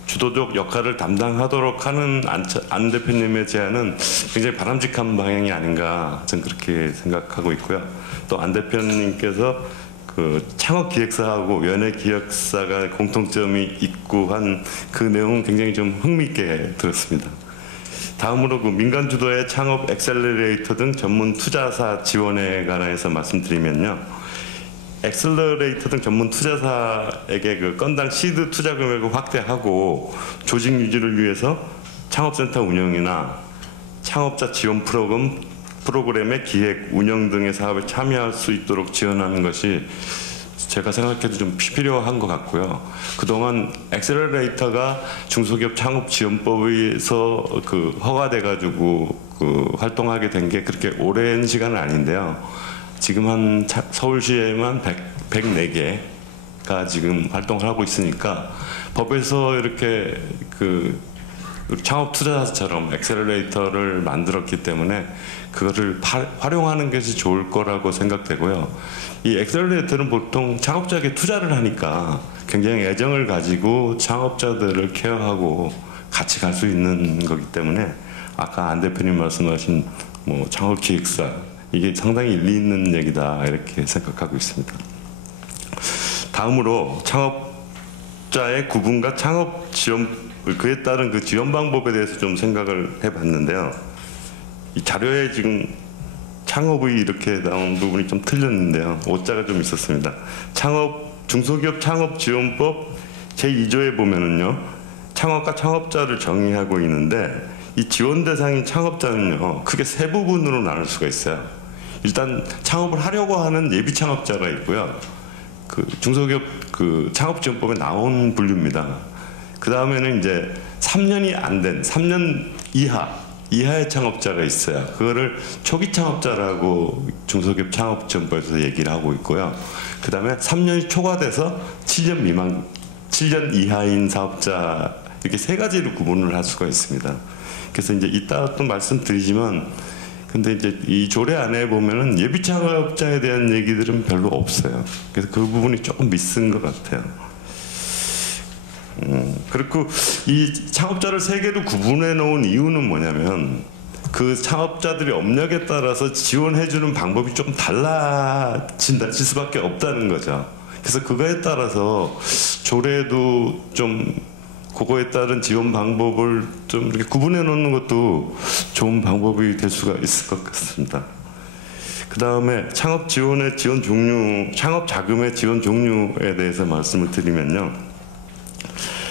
주도적 역할을 담당하도록 하는 안 대표님의 제안은 굉장히 바람직한 방향이 아닌가 저는 그렇게 생각하고 있고요. 또 안 대표님께서 그 창업기획사하고 연예기획사가 공통점이 있고 한 그 내용은 굉장히 좀 흥미있게 들었습니다. 다음으로 그 민간 주도의 창업 엑셀러레이터 등 전문 투자사 지원에 관해서 말씀드리면요. 엑셀러레이터 등 전문 투자사에게 그 건당 시드 투자 금액을 확대하고 조직 유지를 위해서 창업센터 운영이나 창업자 지원 프로그램의 기획, 운영 등의 사업에 참여할 수 있도록 지원하는 것이 제가 생각해도 좀 필요한 것 같고요. 그동안 엑셀러레이터가 중소기업 창업지원법에서 그 허가돼가지고 그 활동하게 된 게 그렇게 오랜 시간은 아닌데요. 지금 한 서울시에만 104개가 지금 활동을 하고 있으니까 법에서 이렇게 그 창업 투자자처럼 엑셀러레이터를 만들었기 때문에 그거를 활용하는 것이 좋을 거라고 생각되고요. 이 엑셀러레이터는 보통 창업자에게 투자를 하니까 굉장히 애정을 가지고 창업자들을 케어하고 같이 갈 수 있는 거기 때문에 아까 안 대표님 말씀하신 뭐 창업기획사 이게 상당히 일리 있는 얘기다 이렇게 생각하고 있습니다. 다음으로 창업자의 구분과 창업 지원 그에 따른 그 지원 방법에 대해서 좀 생각을 해봤는데요. 이 자료에 지금 창업의 이렇게 나온 부분이 좀 틀렸는데요. 오자가 좀 있었습니다. 중소기업 창업지원법 제2조에 보면은요. 창업과 창업자를 정의하고 있는데 이 지원 대상인 창업자는요. 크게 세 부분으로 나눌 수가 있어요. 일단 창업을 하려고 하는 예비 창업자가 있고요. 그 중소기업 그 창업지원법에 나온 분류입니다. 그 다음에는 이제 3년이 안 된 3년 이하의 창업자가 있어요. 그거를 초기 창업자라고 중소기업 창업지원법에서 얘기를 하고 있고요. 그 다음에 3년이 초과돼서 7년 이하인 사업자 이렇게 세 가지로 구분을 할 수가 있습니다. 그래서 이제 이따 또 말씀드리지만 근데 이제 이 조례 안에 보면은 예비 창업자에 대한 얘기들은 별로 없어요. 그래서 그 부분이 조금 미스인 것 같아요. 그리고 이 창업자를 세 개로 구분해 놓은 이유는 뭐냐면 그 창업자들의 업력에 따라서 지원해주는 방법이 조금 달라질 수밖에 없다는 거죠. 그래서 그거에 따라서 조례도 좀 그거에 따른 지원 방법을 좀 이렇게 구분해 놓는 것도 좋은 방법이 될 수가 있을 것 같습니다. 그 다음에 창업 지원의 지원 종류, 창업 자금의 지원 종류에 대해서 말씀을 드리면요.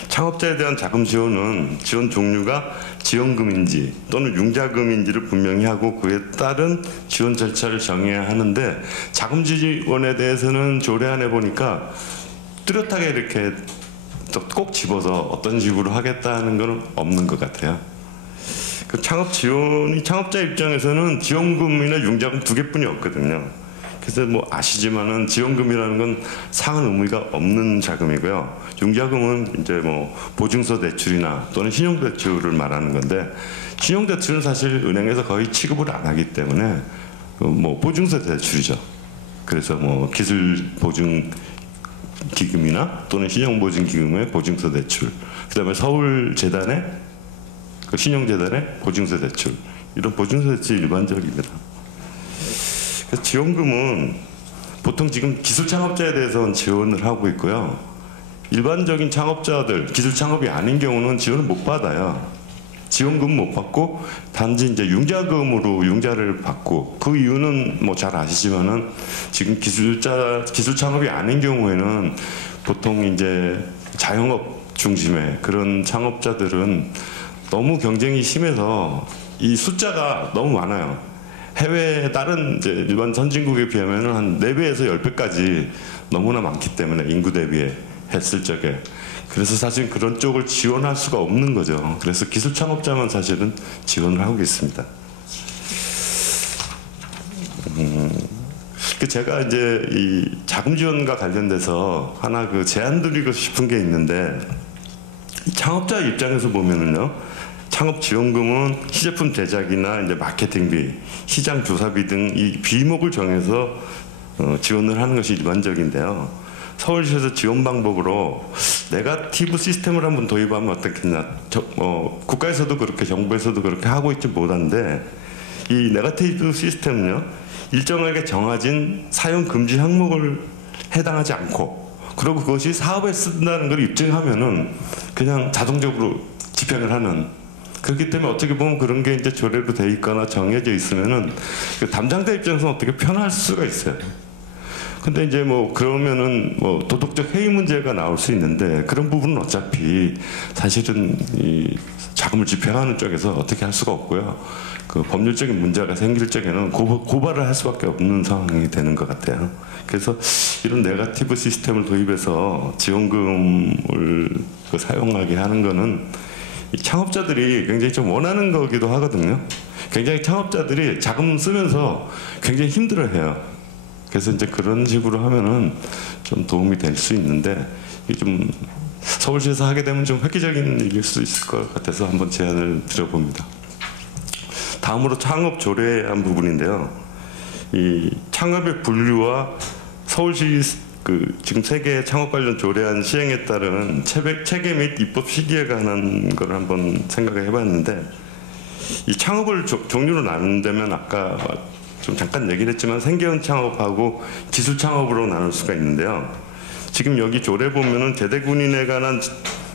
창업자에 대한 자금 지원은 지원 종류가 지원금인지 또는 융자금인지를 분명히 하고 그에 따른 지원 절차를 정해야 하는데 자금 지원에 대해서는 조례안에 보니까 뚜렷하게 이렇게 꼭 집어서 어떤 식으로 하겠다는 건 없는 것 같아요. 그 창업 지원이 창업자 입장에서는 지원금이나 융자금 두 개뿐이 없거든요. 그래서 뭐 아시지만은 지원금이라는 건 상한 의미가 없는 자금이고요. 융자금은 이제 뭐 보증서 대출이나 또는 신용 대출을 말하는 건데 신용 대출은 사실 은행에서 거의 취급을 안 하기 때문에 뭐 보증서 대출이죠. 그래서 뭐 기술 보증 기금이나 또는 신용보증기금의 보증서 대출, 그다음에 서울재단의 그 신용재단의 보증서 대출, 이런 보증서 대출이 일반적입니다. 그래서 지원금은 보통 지금 기술 창업자에 대해서는 지원을 하고 있고요. 일반적인 창업자들, 기술 창업이 아닌 경우는 지원을 못 받아요. 지원금 못 받고 단지 이제 융자금으로 융자를 받고 그 이유는 뭐 잘 아시지만은 지금 기술 창업이 아닌 경우에는 보통 이제 자영업 중심의 그런 창업자들은 너무 경쟁이 심해서 이 숫자가 너무 많아요. 해외 다른 이제 일반 선진국에 비하면 한 4배에서 10배까지 너무나 많기 때문에 인구 대비에 했을 적에 그래서 사실 그런 쪽을 지원할 수가 없는 거죠. 그래서 기술 창업자만 사실은 지원을 하고 있습니다. 제가 이제 이 자금 지원과 관련돼서 하나 그 제안 드리고 싶은 게 있는데 창업자 입장에서 보면은요. 창업 지원금은 시제품 제작이나 이제 마케팅비, 시장 조사비 등 이 비목을 정해서 지원을 하는 것이 일반적인데요. 서울시에서 지원 방법으로 네거티브 시스템을 한번 도입하면 어떻겠냐. 국가에서도 그렇게 정부에서도 그렇게 하고 있지 못한데 이 네거티브 시스템은요. 일정하게 정해진 사용 금지 항목을 해당하지 않고 그리고 그것이 사업에 쓴다는 걸 입증하면은 그냥 자동적으로 집행을 하는 그렇기 때문에 어떻게 보면 그런 게 이제 조례로 돼 있거나 정해져 있으면은 그 담당자 입장에서는 어떻게 편할 수가 있어요. 근데 이제 뭐 그러면은 뭐 도덕적 해이 문제가 나올 수 있는데 그런 부분은 어차피 사실은 이 자금을 집행하는 쪽에서 어떻게 할 수가 없고요. 그 법률적인 문제가 생길 적에는 고발을 할 수밖에 없는 상황이 되는 것 같아요. 그래서 이런 네거티브 시스템을 도입해서 지원금을 사용하게 하는 거는 이 창업자들이 굉장히 좀 원하는 거기도 하거든요. 굉장히 창업자들이 자금 쓰면서 굉장히 힘들어해요. 그래서 이제 그런 식으로 하면은 좀 도움이 될 수 있는데 이게 좀 서울시에서 하게 되면 좀 획기적인 일일 수 있을 것 같아서 한번 제안을 드려봅니다. 다음으로 창업 조례안 부분인데요. 이 창업의 분류와 서울시 지금 세계 창업 관련 조례안 시행에 따른 체계 및 입법 시기에 관한 걸 한번 생각을 해봤는데 이 창업을 종류로 나눈다면 아까 좀 잠깐 얘기를 했지만 생계형 창업하고 기술 창업으로 나눌 수가 있는데요. 지금 여기 조례 보면은 제대군인에 관한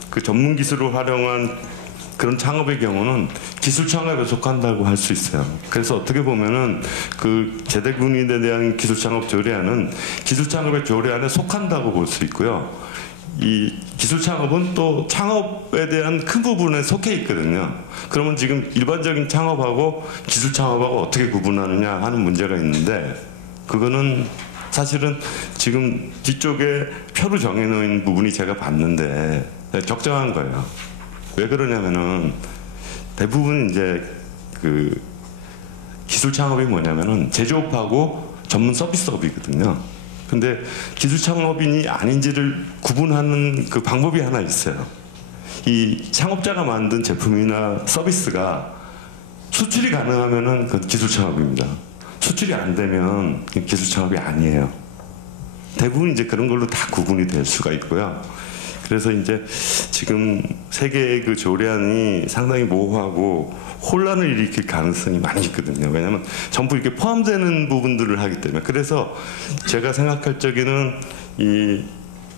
그 전문 기술을 활용한 그런 창업의 경우는 기술 창업에 속한다고 할 수 있어요. 그래서 어떻게 보면은 그 제대군인에 대한 기술 창업 조례안은 기술 창업의 조례안에 속한다고 볼 수 있고요. 이 기술 창업은 또 창업에 대한 큰 부분에 속해 있거든요. 그러면 지금 일반적인 창업하고 기술 창업하고 어떻게 구분하느냐 하는 문제가 있는데 그거는 사실은 지금 뒤쪽에 표로 정해놓은 부분이 제가 봤는데 적정한 거예요. 왜 그러냐면은 대부분 이제 그 기술 창업이 뭐냐면은 제조업하고 전문 서비스업이거든요. 근데 기술 창업인이 아닌지를 구분하는 그 방법이 하나 있어요. 이 창업자가 만든 제품이나 서비스가 수출이 가능하면은 그 기술 창업입니다. 수출이 안 되면 기술 창업이 아니에요. 대부분 이제 그런 걸로 다 구분이 될 수가 있고요. 그래서 이제 지금 세계의 그 조례안이 상당히 모호하고 혼란을 일으킬 가능성이 많이 있거든요. 왜냐하면 전부 이렇게 포함되는 부분들을 하기 때문에. 그래서 제가 생각할 적에는 이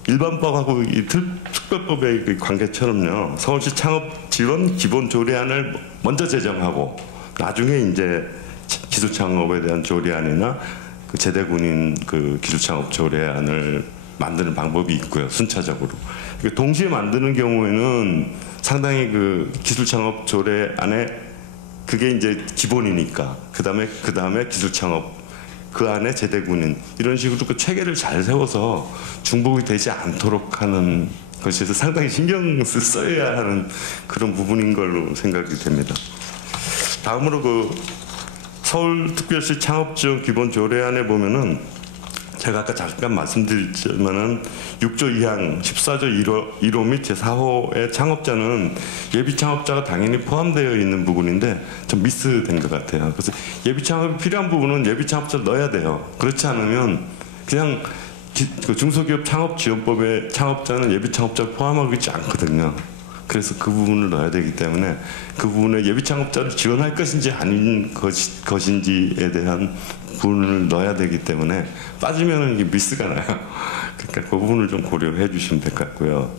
일반법하고 이 특별법의 그 관계처럼요. 서울시 창업 지원 기본 조례안을 먼저 제정하고 나중에 이제 기술 창업에 대한 조례안이나 그 제대군인 그 기술 창업 조례안을 만드는 방법이 있고요. 순차적으로. 동시에 만드는 경우에는 상당히 그 기술 창업 조례 안에 그게 이제 기본이니까 그 다음에 기술 창업 그 안에 제대군인 이런 식으로 그 체계를 잘 세워서 중복이 되지 않도록 하는 것에서 상당히 신경을 써야 하는 그런 부분인 걸로 생각이 됩니다. 다음으로 그 서울특별시 창업지원 기본 조례안에 보면은 제가 아까 잠깐 말씀드렸지만은 6조 2항 14조 1호 및 제4호의 창업자는 예비 창업자가 당연히 포함되어 있는 부분인데 좀 미스된 것 같아요. 그래서 예비 창업이 필요한 부분은 예비 창업자를 넣어야 돼요. 그렇지 않으면 그냥 중소기업 창업지원법의 창업자는 예비 창업자를 포함하고 있지 않거든요. 그래서 그 부분을 넣어야 되기 때문에 그 부분에 예비 창업자를 지원할 것인지 아닌 것인지에 대한 부분을 넣어야 되기 때문에 빠지면 이게 미스가 나요. 그러니까 그 부분을 좀 고려해 주시면 될 것 같고요.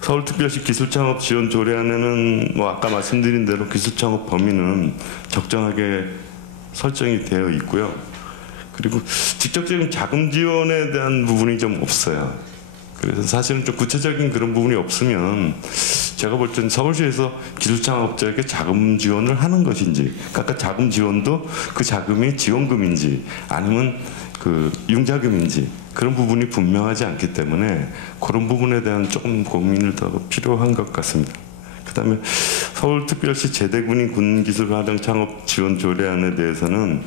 서울특별시 기술창업 지원 조례안에는 뭐 아까 말씀드린 대로 기술창업 범위는 적정하게 설정이 되어 있고요. 그리고 직접적인 자금 지원에 대한 부분이 좀 없어요. 그래서 사실은 좀 구체적인 그런 부분이 없으면 제가 볼 때는 서울시에서 기술창업자에게 자금 지원을 하는 것인지, 그러니까 자금 지원도 그 자금이 지원금인지 아니면 그 융자금인지 그런 부분이 분명하지 않기 때문에 그런 부분에 대한 조금 고민을 더 필요한 것 같습니다. 그다음에 서울특별시 제대군인 군기술활용창업 지원 조례안에 대해서는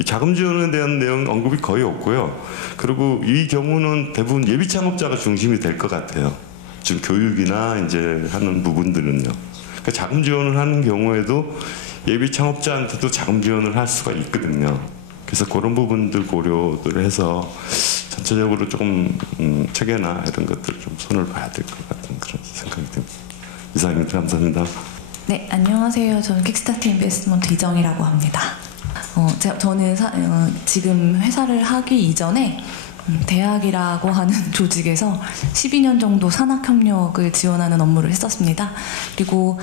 이 자금 지원에 대한 내용 언급이 거의 없고요. 그리고 이 경우는 대부분 예비 창업자가 중심이 될 것 같아요. 지금 교육이나 이제 하는 부분들은요. 그러니까 자금 지원을 하는 경우에도 예비 창업자한테도 자금 지원을 할 수가 있거든요. 그래서 그런 부분들 고려를 해서 전체적으로 조금 체계나 이런 것들 좀 손을 봐야 될 것 같은 그런 생각이 듭니다. 이상입니다. 감사합니다. 네, 안녕하세요. 저는 킥스타트 인베스트먼트 이정이라고 합니다. 저는 지금 회사를 하기 이전에 대학이라고 하는 조직에서 12년 정도 산학협력을 지원하는 업무를 했었습니다. 그리고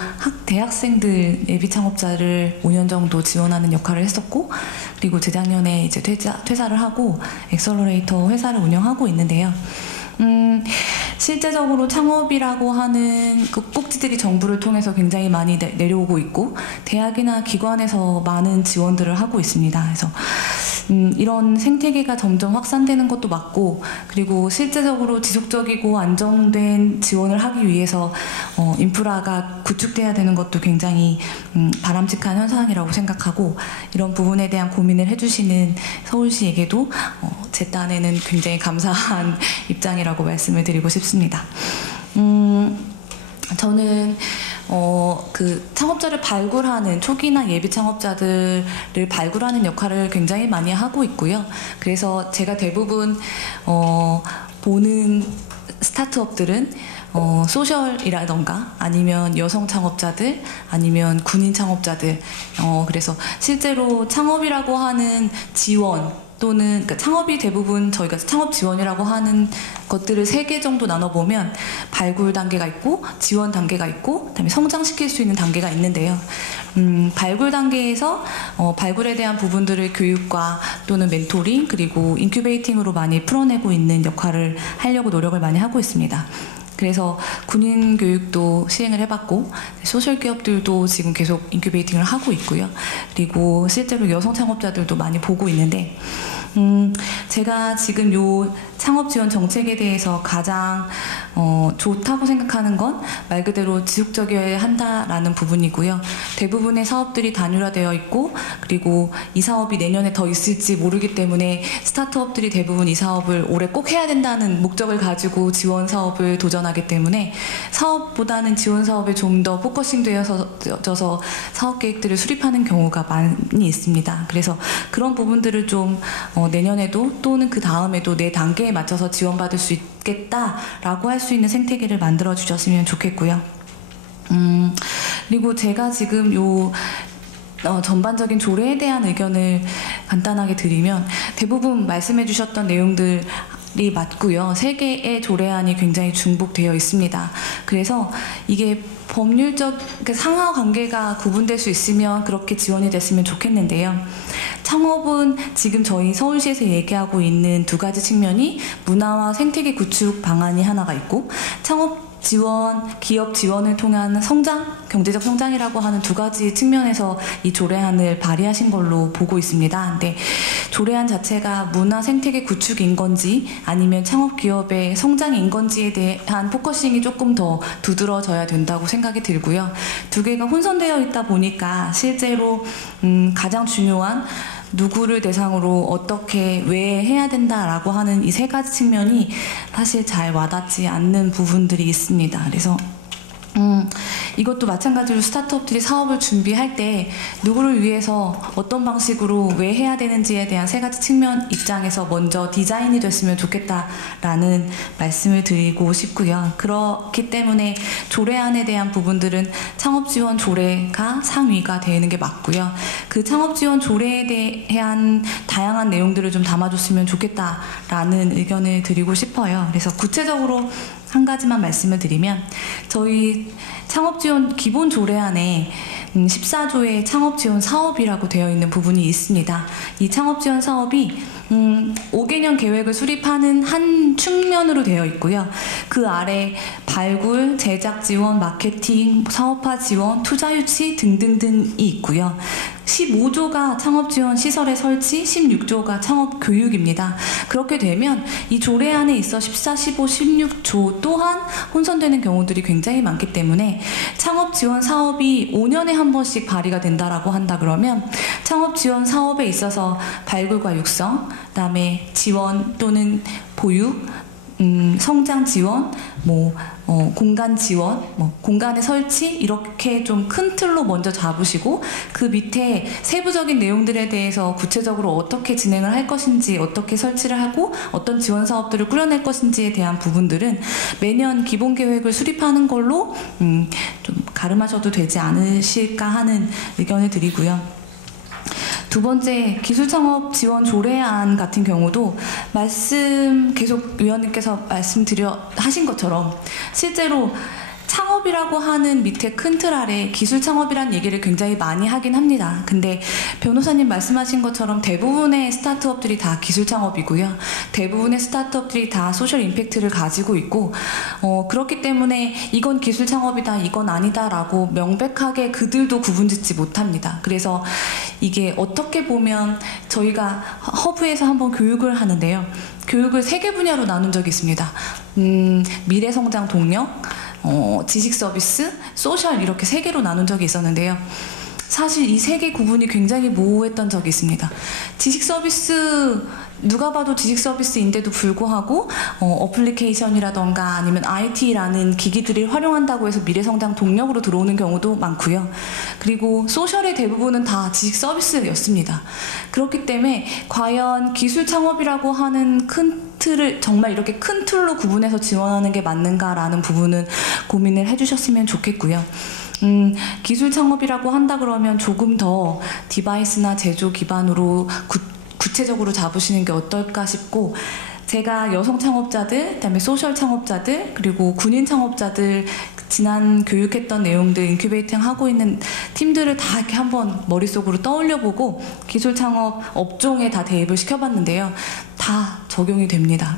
대학생들 예비 창업자를 5년 정도 지원하는 역할을 했었고, 그리고 재작년에 이제 퇴사를 하고 엑셀러레이터 회사를 운영하고 있는데요. 실제적으로 창업이라고 하는 그 꼭지들이 정부를 통해서 굉장히 많이 내려오고 있고, 대학이나 기관에서 많은 지원들을 하고 있습니다. 그래서 이런 생태계가 점점 확산되는 것도 맞고, 그리고 실제적으로 지속적이고 안정된 지원을 하기 위해서 인프라가 구축돼야 되는 것도 굉장히 바람직한 현상이라고 생각하고, 이런 부분에 대한 고민을 해주시는 서울시에게도 제 딴에는 굉장히 감사한 입장이라고 말씀을 드리고 싶습니다. 저는 그 창업자를 발굴하는 초기나 예비 창업자들을 발굴하는 역할을 굉장히 많이 하고 있고요. 그래서 제가 대부분 보는 스타트업들은 소셜이라던가 아니면 여성 창업자들 아니면 군인 창업자들, 그래서 실제로 창업이라고 하는 지원 또는 그러니까 창업이 대부분 저희가 창업 지원이라고 하는 것들을 3개 정도 나눠보면 발굴 단계가 있고 지원 단계가 있고 그다음에 성장시킬 수 있는 단계가 있는데요. 발굴 단계에서 발굴에 대한 부분들을 교육과 또는 멘토링 그리고 인큐베이팅으로 많이 풀어내고 있는 역할을 하려고 노력을 많이 하고 있습니다. 그래서 군인 교육도 시행을 해봤고 소셜 기업들도 지금 계속 인큐베이팅을 하고 있고요. 그리고 실제로 여성 창업자들도 많이 보고 있는데 제가 지금 요 창업 지원 정책에 대해서 가장 좋다고 생각하는 건 말 그대로 지속적이어야 한다라는 부분이고요. 대부분의 사업들이 단일화되어 있고 그리고 이 사업이 내년에 더 있을지 모르기 때문에 스타트업들이 대부분 이 사업을 올해 꼭 해야 된다는 목적을 가지고 지원 사업을 도전하기 때문에 사업보다는 지원 사업에 좀 더 포커싱 되어서 사업 계획들을 수립하는 경우가 많이 있습니다. 그래서 그런 부분들을 좀 내년에도 또는 그 다음에도 내 단계에 맞춰서 지원받을 수 있겠다라고 할 수 있는 생태계를 만들어 주셨으면 좋겠고요. 그리고 제가 지금 요 전반적인 조례에 대한 의견을 간단하게 드리면 대부분 말씀해 주셨던 내용들 이 맞고요. 3개의 조례안이 굉장히 중복되어 있습니다. 그래서 이게 법률적 상하 관계가 구분될 수 있으면 그렇게 지원이 됐으면 좋겠는데요. 창업은 지금 저희 서울시에서 얘기하고 있는 2가지 측면이 문화와 생태계 구축 방안이 하나가 있고 창업 지원, 기업 지원을 통한 성장, 경제적 성장이라고 하는 2가지 측면에서 이 조례안을 발의하신 걸로 보고 있습니다. 근데 조례안 자체가 문화 생태계 구축인 건지 아니면 창업 기업의 성장인 건지에 대한 포커싱이 조금 더 두드러져야 된다고 생각이 들고요. 2개가 혼선되어 있다 보니까 실제로 가장 중요한 누구를 대상으로 어떻게 왜 해야 된다라고 하는 이 3가지 측면이 사실 잘 와닿지 않는 부분들이 있습니다. 그래서 이것도 마찬가지로 스타트업들이 사업을 준비할 때 누구를 위해서 어떤 방식으로 왜 해야 되는지에 대한 3가지 측면 입장에서 먼저 디자인이 됐으면 좋겠다라는 말씀을 드리고 싶고요. 그렇기 때문에 조례안에 대한 부분들은 창업지원 조례가 상위가 되는 게 맞고요. 그 창업지원 조례에 대한 다양한 내용들을 좀 담아줬으면 좋겠다라는 의견을 드리고 싶어요. 그래서 구체적으로 한 가지만 말씀을 드리면 저희 창업지원 기본 조례안에 14조의 창업지원 사업이라고 되어 있는 부분이 있습니다. 이 창업지원 사업이 5개년 계획을 수립하는 한 측면으로 되어 있고요. 그 아래 발굴, 제작 지원, 마케팅, 사업화 지원, 투자 유치 등등등이 있고요. 15조가 창업 지원 시설의 설치, 16조가 창업 교육입니다. 그렇게 되면 이 조례안에 있어 14, 15, 16조 또한 혼선되는 경우들이 굉장히 많기 때문에 창업 지원 사업이 5년에 한 번씩 발의가 된다라고 한다 그러면 창업 지원 사업에 있어서 발굴과 육성, 그다음에 지원 또는 보육, 성장 지원, 공간 지원, 공간의 설치 이렇게 좀 큰 틀로 먼저 잡으시고 그 밑에 세부적인 내용들에 대해서 구체적으로 어떻게 진행을 할 것인지, 어떻게 설치를 하고 어떤 지원 사업들을 꾸려낼 것인지에 대한 부분들은 매년 기본 계획을 수립하는 걸로 좀 가름하셔도 되지 않으실까 하는 의견을 드리고요. 두 번째, 기술창업 지원 조례안 같은 경우도 계속 위원님께서 하신 것처럼 실제로 창업이라고 하는 밑에 큰 틀 아래 기술 창업이라는 얘기를 굉장히 많이 하긴 합니다. 근데 변호사님 말씀하신 것처럼 대부분의 스타트업들이 다 기술 창업이고요. 대부분의 스타트업들이 다 소셜 임팩트를 가지고 있고 그렇기 때문에 이건 기술 창업이다, 이건 아니다라고 명백하게 그들도 구분짓지 못합니다. 그래서 이게 어떻게 보면 저희가 허브에서 한번 교육을 하는데요. 교육을 3개 분야로 나눈 적이 있습니다. 미래성장 동력, 지식 서비스, 소셜 이렇게 3개로 나눈 적이 있었는데요. 사실 이 3개 구분이 굉장히 모호했던 적이 있습니다. 지식 서비스 누가 봐도 지식 서비스인데도 불구하고 어플리케이션이라던가 아니면 IT라는 기기들을 활용한다고 해서 미래성장 동력으로 들어오는 경우도 많고요. 그리고 소셜의 대부분은 다 지식 서비스였습니다. 그렇기 때문에 과연 기술 창업이라고 하는 큰 틀을 정말 이렇게 큰 틀로 구분해서 지원하는 게 맞는가라는 부분은 고민을 해주셨으면 좋겠고요. 기술 창업이라고 한다 그러면 조금 더 디바이스나 제조 기반으로 구체적으로 잡으시는 게 어떨까 싶고, 제가 여성 창업자들, 그다음에 소셜 창업자들, 그리고 군인 창업자들 지난 교육했던 내용들 인큐베이팅 하고 있는 팀들을 다 이렇게 한번 머릿속으로 떠올려보고 기술 창업 업종에 다 대입을 시켜봤는데요. 다 적용이 됩니다.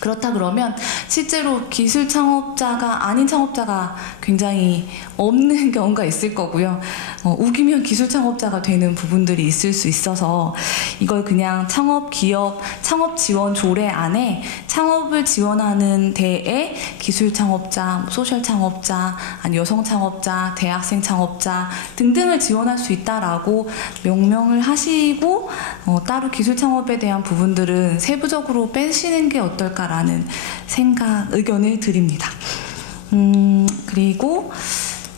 그렇다 그러면 실제로 기술 창업자가 아닌 창업자가 굉장히 없는 경우가 있을 거고요. 우기면 기술 창업자가 되는 부분들이 있을 수 있어서 이걸 그냥 창업 기업 창업 지원 조례 안에 창업을 지원하는 데에 기술 창업자, 소셜 창업자, 아니 여성 창업자, 대학생 창업자 등등을 지원할 수 있다라고 명명을 하시고 따로 기술 창업에 대한 부분들은 세부적으로 빼시는 게 어떨까라는 의견을 드립니다. 그리고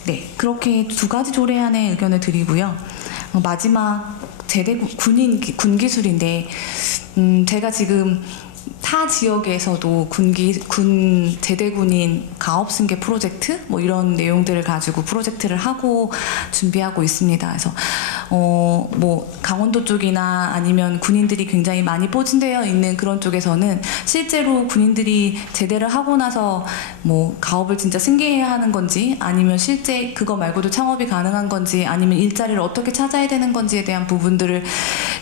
네, 그렇게 2가지 조례안의 의견을 드리고요. 마지막 군 기술인데 제가 지금 타 지역에서도 군 제대군인 가업 승계 프로젝트 이런 내용들을 가지고 프로젝트를 하고 준비하고 있습니다. 그래서 강원도 쪽이나 아니면 군인들이 굉장히 많이 포진되어 있는 그런 쪽에서는 실제로 군인들이 제대를 하고 나서 가업을 진짜 승계해야 하는 건지, 아니면 실제 그거 말고도 창업이 가능한 건지, 아니면 일자리를 어떻게 찾아야 되는 건지에 대한 부분들을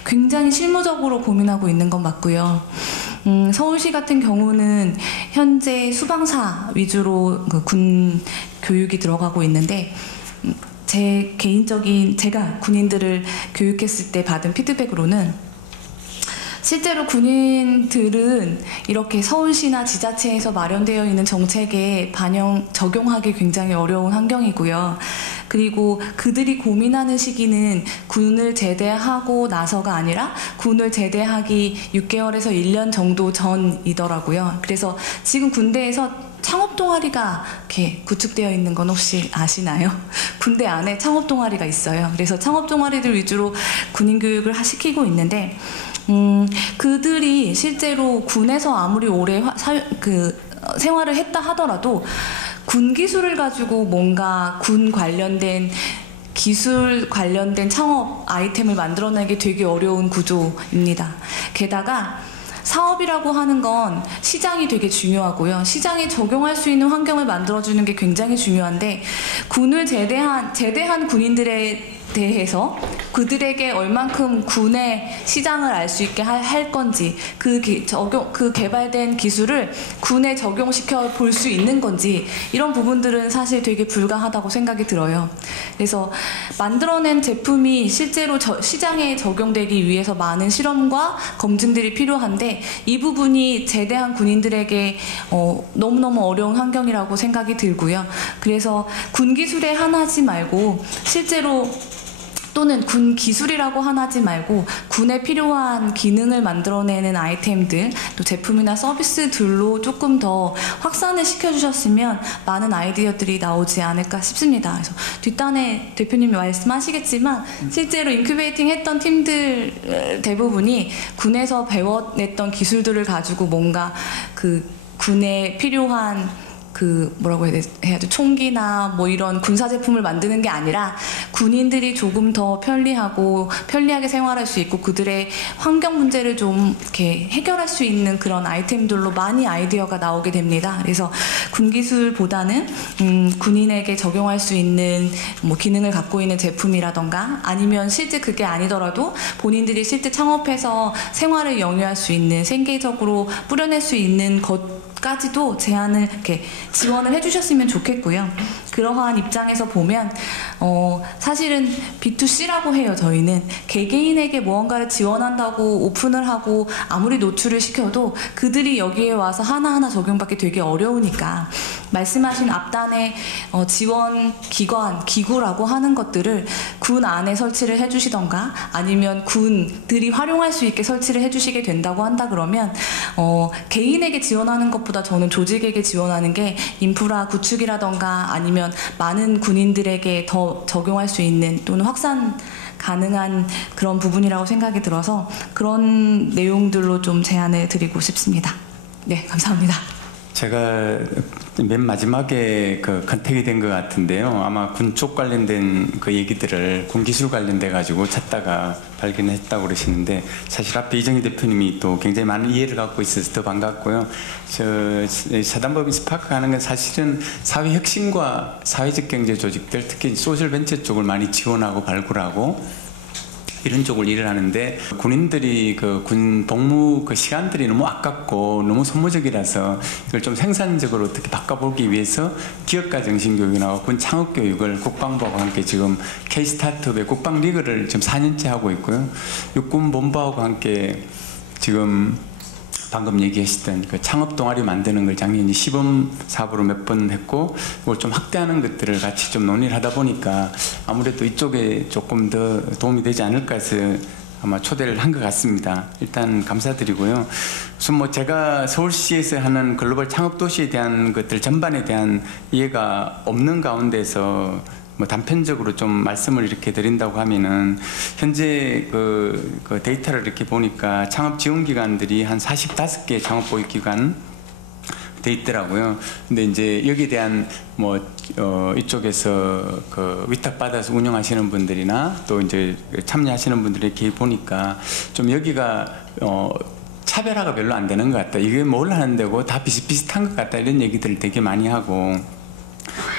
굉장히 실무적으로 고민하고 있는 건 맞고요. 서울시 같은 경우는 현재 수방사 위주로 군 교육이 들어가고 있는데, 제가 군인들을 교육했을 때 받은 피드백으로는 실제로 군인들은 이렇게 서울시나 지자체에서 마련되어 있는 정책에 적용하기 굉장히 어려운 환경이고요. 그리고 그들이 고민하는 시기는 군을 제대하고 나서가 아니라 군을 제대하기 6개월에서 1년 정도 전이더라고요. 그래서 지금 군대에서 창업 동아리가 이렇게 구축되어 있는 건 혹시 아시나요? 군대 안에 창업 동아리가 있어요. 그래서 창업 동아리들 위주로 군인 교육을 시키고 있는데, 그들이 실제로 군에서 아무리 오래 생활을 했다 하더라도 군 기술을 가지고 뭔가 군 관련된 기술 관련된 창업 아이템을 만들어내기 되게 어려운 구조입니다. 게다가 사업이라고 하는 건 시장이 되게 중요하고요. 시장에 적용할 수 있는 환경을 만들어주는 게 굉장히 중요한데 군을 제대한 군인들에 대해서 그들에게 얼만큼 군의 시장을 알 수 있게 할 건지 그 개발된 기술을 군에 적용시켜 볼 수 있는 건지 이런 부분들은 사실 되게 불가하다고 생각이 들어요. 그래서 만들어낸 제품이 실제로 시장에 적용되기 위해서 많은 실험과 검증들이 필요한데 이 부분이 제대한 군인들에게 너무너무 어려운 환경이라고 생각이 들고요. 그래서 군 기술에 한하지 말고 실제로 또는 군 기술이라고 하지 말고 군에 필요한 기능을 만들어내는 아이템들 또 제품이나 서비스들로 조금 더 확산을 시켜주셨으면 많은 아이디어들이 나오지 않을까 싶습니다. 그래서 뒷단에 대표님이 말씀하시겠지만 실제로 인큐베이팅 했던 팀들 대부분이 군에서 배워냈던 기술들을 가지고 뭔가 그 군에 필요한 뭐라고 해야죠? 총기나 뭐 이런 군사 제품을 만드는 게 아니라 군인들이 조금 더 편리하게 생활할 수 있고 그들의 환경 문제를 좀 이렇게 해결할 수 있는 그런 아이템들로 많이 아이디어가 나오게 됩니다. 그래서 군 기술보다는 군인에게 적용할 수 있는 뭐 기능을 갖고 있는 제품이라던가 아니면 실제 그게 아니더라도 본인들이 실제 창업해서 생활을 영위할 수 있는 생계적으로 뿌려낼 수 있는 것까지도 제안을 이렇게 지원을 해주셨으면 좋겠고요. 그러한 입장에서 보면 사실은 B2C라고 해요. 저희는 개개인에게 무언가를 지원한다고 오픈을 하고 아무리 노출을 시켜도 그들이 여기에 와서 하나하나 적용받기 되게 어려우니까 말씀하신 앞단의 지원 기관, 기구라고 하는 것들을 군 안에 설치를 해주시던가 아니면 군들이 활용할 수 있게 설치를 해주시게 된다고 한다 그러면 개인에게 지원하는 것보다 저는 조직에게 지원하는 게 인프라 구축이라던가 아니면 많은 군인들에게 더 적용할 수 있는 또는 확산 가능한 그런 부분이라고 생각이 들어서 그런 내용들로 좀 제안을 드리고 싶습니다. 네, 감사합니다. 제가 맨 마지막에 컨택이 된 것 같은데요. 아마 군 쪽 관련된 그 얘기들을 군 기술 관련돼 가지고 찾다가 발견했다고 그러시는데 사실 앞에 이정희 대표님이 또 굉장히 많은 이해를 갖고 있어서 더 반갑고요. 사단법인 스파크 하는 건 사실은 사회 혁신과 사회적 경제 조직들 특히 소셜 벤처 쪽을 많이 지원하고 발굴하고 이런 쪽을 일을 하는데 군인들이 군 복무 시간들이 너무 아깝고 너무 소모적이라서 이걸 좀 생산적으로 어떻게 바꿔보기 위해서 기업가 정신 교육이나 군 창업 교육을 국방부와 함께 지금 K 스타트업의 국방 리그를 지금 4년째 하고 있고요. 육군 본부하고 함께 지금 방금 얘기하셨던 그 창업 동아리 만드는 걸 작년에 시범 사업으로 몇 번 했고 이걸 좀 확대하는 것들을 같이 좀 논의를 하다 보니까 아무래도 이쪽에 조금 더 도움이 되지 않을까 해서 아마 초대를 한 것 같습니다. 일단 감사드리고요. 우선 뭐 제가 서울시에서 하는 글로벌 창업 도시에 대한 것들 전반에 대한 이해가 없는 가운데서 뭐 단편적으로 좀 말씀을 이렇게 드린다고 하면은 현재 그 데이터를 이렇게 보니까 창업 지원 기관들이 한 45개 창업 보육 기관 돼 있더라고요. 근데 이제 여기에 대한 뭐 이쪽에서 위탁받아서 운영하시는 분들이나 또 이제 참여하시는 분들이 이렇게 보니까 좀 여기가 차별화가 별로 안 되는 것 같다. 이게 뭘 하는 데고 다 비슷비슷한 것 같다. 이런 얘기들을 되게 많이 하고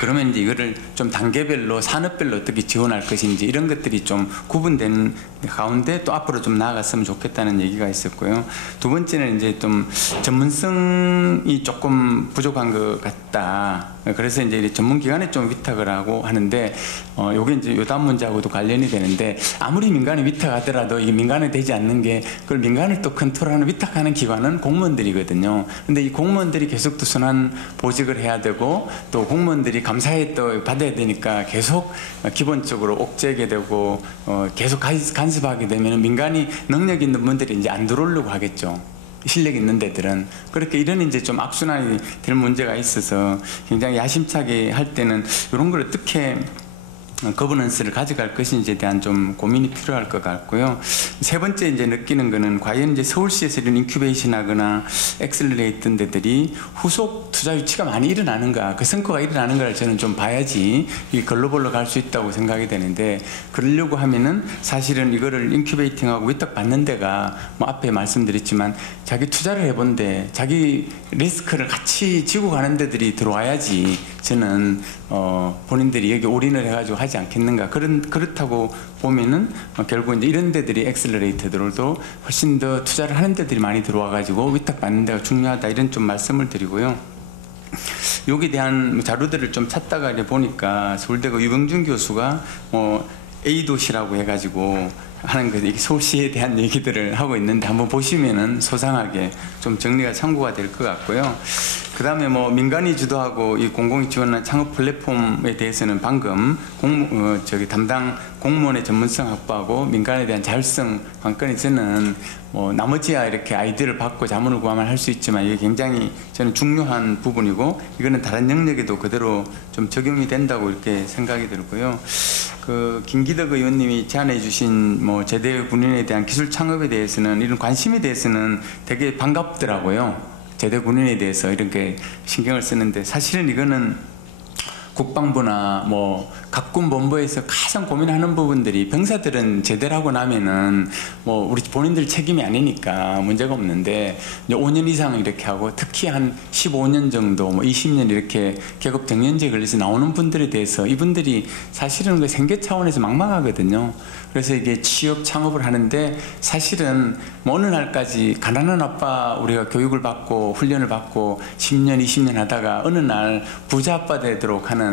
그러면 이제 이거를 좀 단계별로 산업별로 어떻게 지원할 것인지 이런 것들이 좀 구분된 가운데 또 앞으로 좀 나아갔으면 좋겠다는 얘기가 있었고요. 두 번째는 이제 좀 전문성이 조금 부족한 것 같다. 그래서 이제 전문기관에 좀 위탁을 하고 하는데 요게 이제 요단 문제하고도 관련이 되는데 아무리 민간에 위탁하더라도 이게 민간에 되지 않는 게 그걸 민간을 또 컨트롤하는 위탁하는 기관은 공무원들이거든요. 근데 이 공무원들이 계속 또 순환 보직을 해야 되고 또 공무원들이 감사에 또 받아야 되니까 계속 기본적으로 옥죄게 되고 계속 간섭하게 되면 민간이 능력 있는 분들이 이제 안 들어오려고 하겠죠. 실력 있는 데들은 그렇게 이런 이제 좀 악순환이 될 문제가 있어서 굉장히 야심차게 할 때는 이런 걸 어떻게 거버넌스를 가져갈 것인지에 대한 좀 고민이 필요할 것 같고요. 세 번째 이제 느끼는 거는 과연 이제 서울시에서 이런 인큐베이션하거나 엑셀러레이트 데들이 후속 투자 유치가 많이 일어나는가, 그 성과가 일어나는가를 저는 좀 봐야지 이 글로벌로 갈 수 있다고 생각이 되는데, 그러려고 하면은 사실은 이거를 인큐베이팅하고 위탁 받는 데가 뭐 앞에 말씀드렸지만 자기 투자를 해본데 자기 리스크를 같이 지고 가는 데들이 들어와야지 저는 본인들이 여기 올인을 해가지고 하지 않겠는가. 그렇다고 보면은 결국 이제 이런 데들이 엑셀러레이터들도 훨씬 더 투자를 하는 데들이 많이 들어와가지고 위탁받는 데가 중요하다, 이런 좀 말씀을 드리고요. 여기에 대한 자료들을 좀 찾다가 이제 보니까 서울대가 유병준 교수가 A도시라고 해가지고 하는 거, 서울시에 대한 얘기들을 하고 있는데 한번 보시면은 소상하게 좀 정리가 참고가 될 것 같고요. 그 다음에 뭐 민간이 주도하고 이 공공이 지원한 창업 플랫폼에 대해서는 방금 담당 공무원의 전문성 확보하고 민간에 대한 자율성 관건에 저는 뭐 나머지야 이렇게 아이디어를 받고 자문을 구하면 할 수 있지만 이게 굉장히 저는 중요한 부분이고, 이거는 다른 영역에도 그대로 좀 적용이 된다고 이렇게 생각이 들고요. 그 김기덕 의원님이 제안해 주신 뭐 제대 군인에 대한 기술 창업에 대해서는, 이런 관심에 대해서는 되게 반갑더라고요. 제대 군인에 대해서 이렇게 신경을 쓰는데, 사실은 이거는 국방부나 뭐 각군 본부에서 가장 고민하는 부분들이, 병사들은 제대를 하고 나면은 뭐 우리 본인들 책임이 아니니까 문제가 없는데, 이제 5년 이상 이렇게 하고 특히 한 15년 정도 뭐 20년 이렇게 계급 정년제 걸려서 나오는 분들에 대해서 이분들이 사실은 그 생계 차원에서 막막하거든요. 그래서 이게 취업 창업을 하는데 사실은 뭐 어느 날까지 가난한 아빠 우리가 교육을 받고 훈련을 받고 10년 20년 하다가 어느 날 부자 아빠 되도록 하는,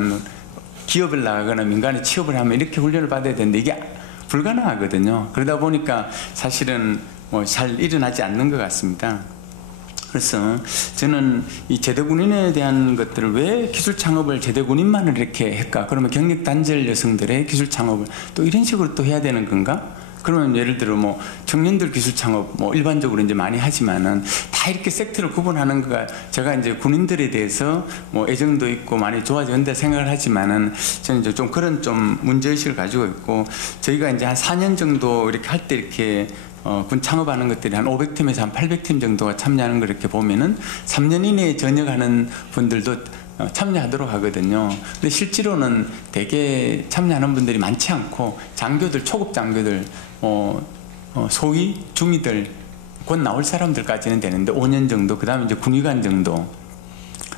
기업을 나가거나 민간에 취업을 하면 이렇게 훈련을 받아야 되는데 이게 불가능하거든요. 그러다 보니까 사실은 뭐 잘 일어나지 않는 것 같습니다. 그래서 저는 이 제대군인에 대한 것들을 왜 기술 창업을 제대군인만을 이렇게 할까? 그러면 경력 단절 여성들의 기술 창업을 또 이런 식으로 또 해야 되는 건가? 그러면 예를 들어 뭐 청년들 기술 창업 뭐 일반적으로 이제 많이 하지만은 다 이렇게 섹터를 구분하는 거가, 제가 이제 군인들에 대해서 뭐 애정도 있고 많이 좋아진다 생각을 하지만은 저는 이제 좀 그런 좀 문제의식을 가지고 있고, 저희가 이제 한 4년 정도 이렇게 할 때 이렇게 군 창업하는 것들이 한 500팀에서 한 800팀 정도가 참여하는 걸 이렇게 보면은 3년 이내에 전역하는 분들도 참여하도록 하거든요. 근데 실제로는 되게 참여하는 분들이 많지 않고, 장교들, 초급 장교들, 소위 중위들, 곧 나올 사람들까지는 되는데 5년 정도, 그 다음에 이제 군의관 정도,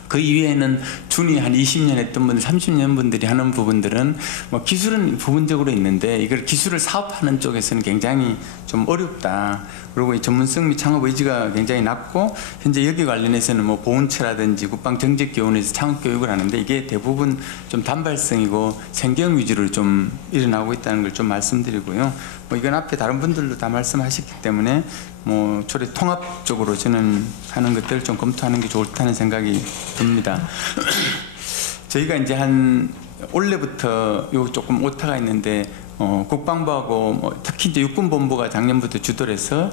그 이외에는 준이 한 20년 했던 분들, 30년 분들이 하는 부분들은 뭐 기술은 부분적으로 있는데 이걸 기술을 사업하는 쪽에서는 굉장히 좀 어렵다. 그리고 이 전문성 및 창업 의지가 굉장히 낮고, 현재 여기 관련해서는 뭐 보훈처라든지 국방정책기원에서 창업 교육을 하는데 이게 대부분 좀 단발성이고 생계형 위주로 좀 일어나고 있다는 걸 좀 말씀드리고요. 뭐 이건 앞에 다른 분들도 다 말씀하셨기 때문에 뭐 초래 통합적으로 저는 하는 것들을 좀 검토하는 게 좋다는 생각이 듭니다. 저희가 이제 한 올해부터 요 조금 오타가 있는데 국방부하고 뭐 특히 이제 육군본부가 작년부터 주도를 해서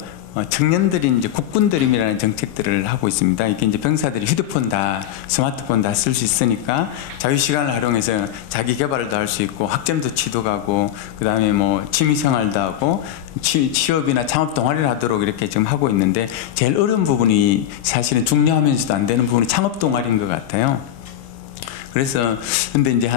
청년들이 이제 국군드림이라는 정책들을 하고 있습니다. 이게 이제 병사들이 휴대폰 다, 스마트폰 다 쓸 수 있으니까 자유시간을 활용해서 자기 개발도 할 수 있고 학점도 취도 가고, 그 다음에 뭐 취미생활도 하고 취업이나 창업 동아리를 하도록 이렇게 지금 하고 있는데, 제일 어려운 부분이 사실은 중요하면서도 안 되는 부분이 창업 동아리인 것 같아요. 그래서 근데 이제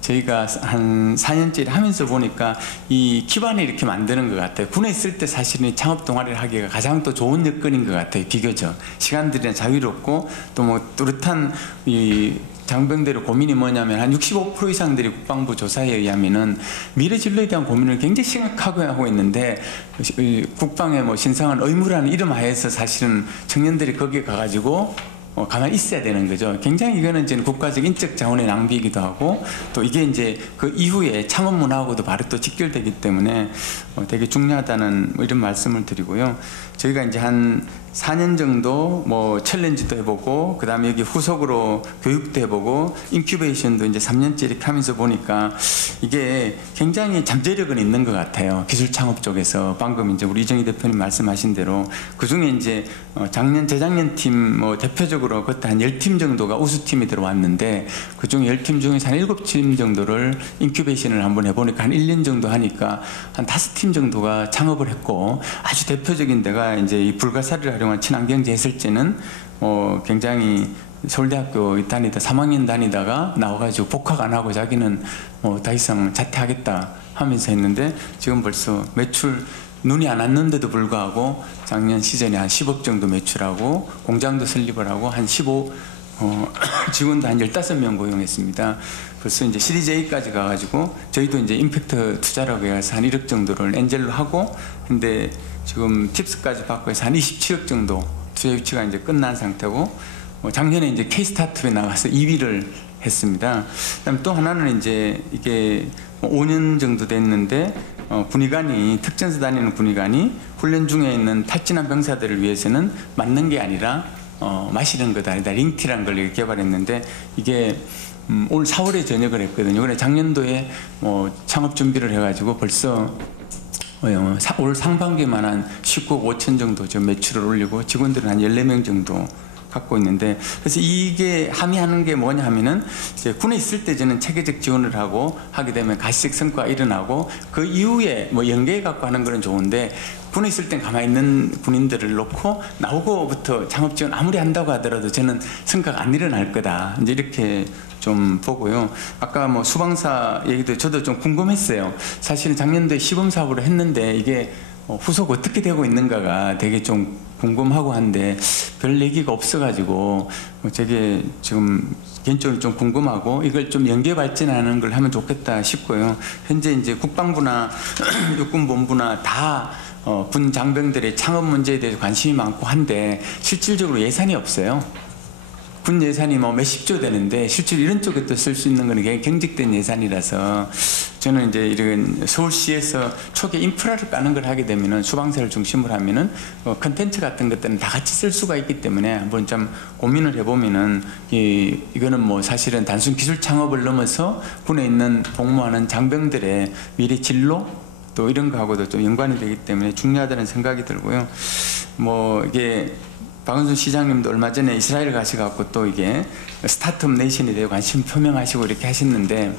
저희가 한 4년째 하면서 보니까 이 기반을 이렇게 만드는 것 같아요. 군에 있을 때 사실은 창업 동아리를 하기가 가장 또 좋은 여건인 것 같아요. 비교적 시간들이 자유롭고 또 뭐 뚜렷한 이 장병들의 고민이 뭐냐면 한 65% 이상들이 국방부 조사에 의하면은 미래 진로에 대한 고민을 굉장히 심각하게 하고 있는데, 국방의 뭐 신성한 의무라는 이름 하에서 사실은 청년들이 거기에 가가지고 가만히 있어야 되는 거죠. 굉장히 이거는 이제 국가적 인적 자원의 낭비이기도 하고, 또 이게 이제 그 이후에 창업 문화하고도 바로 또 직결되기 때문에 되게 중요하다는 뭐 이런 말씀을 드리고요. 저희가 이제 한 4년 정도 뭐 챌린지도 해보고 그다음에 여기 후속으로 교육도 해보고 인큐베이션도 이제 3년째 이렇게 하면서 보니까 이게 굉장히 잠재력은 있는 것 같아요. 기술 창업 쪽에서 방금 이제 우리 이정희 대표님 말씀하신 대로 그 중에 이제 작년 재작년 팀 뭐 대표적으로 그때 한 10팀 정도가 우수팀이 들어왔는데 그 중에 10팀 중에서 한 7팀 정도를 인큐베이션을 한번 해보니까 한 1년 정도 하니까 한 5팀 정도가 창업을 했고 아주 대표적인 데가 이제 이 불가사리를 활용한 친환경제 했을 때는 굉장히 서울대학교 다니다 3학년 다니다가 나와가지고 복학 안 하고 자기는 더 이상 자퇴하겠다 하면서 했는데 지금 벌써 매출 눈이 안 왔는데도 불구하고 작년 시즌에 한 10억 정도 매출하고 공장도 설립을 하고 한 15 직원도 한 15명 고용했습니다. 벌써 이제 시리즈 A까지 가가지고 저희도 이제 임팩트 투자라고 해서 한 1억 정도를 엔젤로 하고 근데 지금 팁스까지 받고 해서 한 27억 정도 투자 유치가 이제 끝난 상태고 작년에 이제 K-스타트업에 나가서 2위를 했습니다. 그다음 또 하나는 이제 이게 5년 정도 됐는데 군의관이 특전사 다니는 군의관이 훈련 중에 있는 탈진한 병사들을 위해서는 맞는 게 아니라 마시는 것 아니다. 링티라는 걸 개발했는데 이게 올 4월에 전역을 했거든요. 그래 작년도에 창업 준비를 해가지고 벌써 올 상반기만 한 19억 5천 정도 좀 매출을 올리고 직원들은 한 14명 정도 갖고 있는데 그래서 이게 함의하는 게 뭐냐 하면은 이제 군에 있을 때 저는 체계적 지원을 하고 하게 되면 가시적 성과가 일어나고 그 이후에 뭐 연계해 갖고 하는 거는 좋은데 군에 있을 땐 가만히 있는 군인들을 놓고 나오고부터 창업 지원 아무리 한다고 하더라도 저는 성과가 안 일어날 거다 이제 이렇게 좀 보고요. 아까 뭐 수방사 얘기도 저도 좀 궁금했어요. 사실은 작년도에 시범 사업을 했는데 이게 후속 어떻게 되고 있는가가 되게 좀 궁금하고 한데 별 얘기가 없어가지고 되게 지금 개인적으로 좀 궁금하고 이걸 좀 연계 발전하는 걸 하면 좋겠다 싶고요. 현재 이제 국방부나 육군본부나 다 군 장병들의 창업 문제에 대해서 관심이 많고 한데 실질적으로 예산이 없어요. 군 예산이 뭐 몇십조 되는데 실제로 이런 쪽에 또 쓸 수 있는 거는 굉장히 경직된 예산이라서 저는 이제 이런 서울시에서 초기 인프라를 까는 걸 하게 되면은 수방사를 중심으로 하면은 컨텐츠 같은 것들은 다 같이 쓸 수가 있기 때문에 한번 좀 고민을 해보면은 이거는 뭐 사실은 단순 기술 창업을 넘어서 군에 있는 복무하는 장병들의 미래 진로 또 이런 거하고도 좀 연관이 되기 때문에 중요하다는 생각이 들고요. 뭐 이게 박은순 시장님도 얼마 전에 이스라엘 가셔갖고 또 이게 스타트업 네이션에 대해 관심 표명하시고 이렇게 하셨는데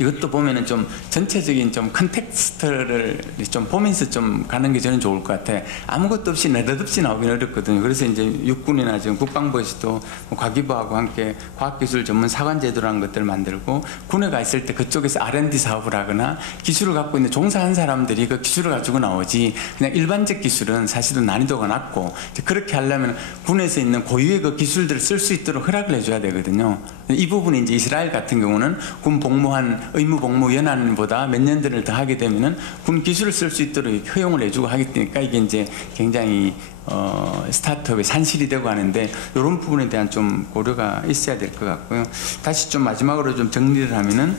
이것도 보면은 좀 전체적인 좀 컨텍스트를 좀 보면서 좀 가는 게 저는 좋을 것 같아요. 아무것도 없이 느닷없이 나오긴 어렵거든요. 그래서 이제 육군이나 지금 국방부에서도 과기부하고 함께 과학기술 전문 사관 제도라는 것들을 만들고 군에 가 있을 때 그쪽에서 R&D 사업을 하거나 기술을 갖고 있는 종사한 사람들이 그 기술을 가지고 나오지 그냥 일반적 기술은 사실은 난이도가 낮고 그렇게 하려면 군에서 있는 고유의 그 기술들을 쓸 수 있도록 허락을 해줘야 되거든요. 이 부분이 이제 이스라엘 같은 경우는 군 복무한 의무 복무 연한보다 몇 년들을 더 하게 되면은 군 기술을 쓸 수 있도록 허용을 해주고 하기 때문에 이게 이제 굉장히 스타트업의 산실이 되고 하는데 이런 부분에 대한 좀 고려가 있어야 될 것 같고요. 다시 좀 마지막으로 좀 정리를 하면은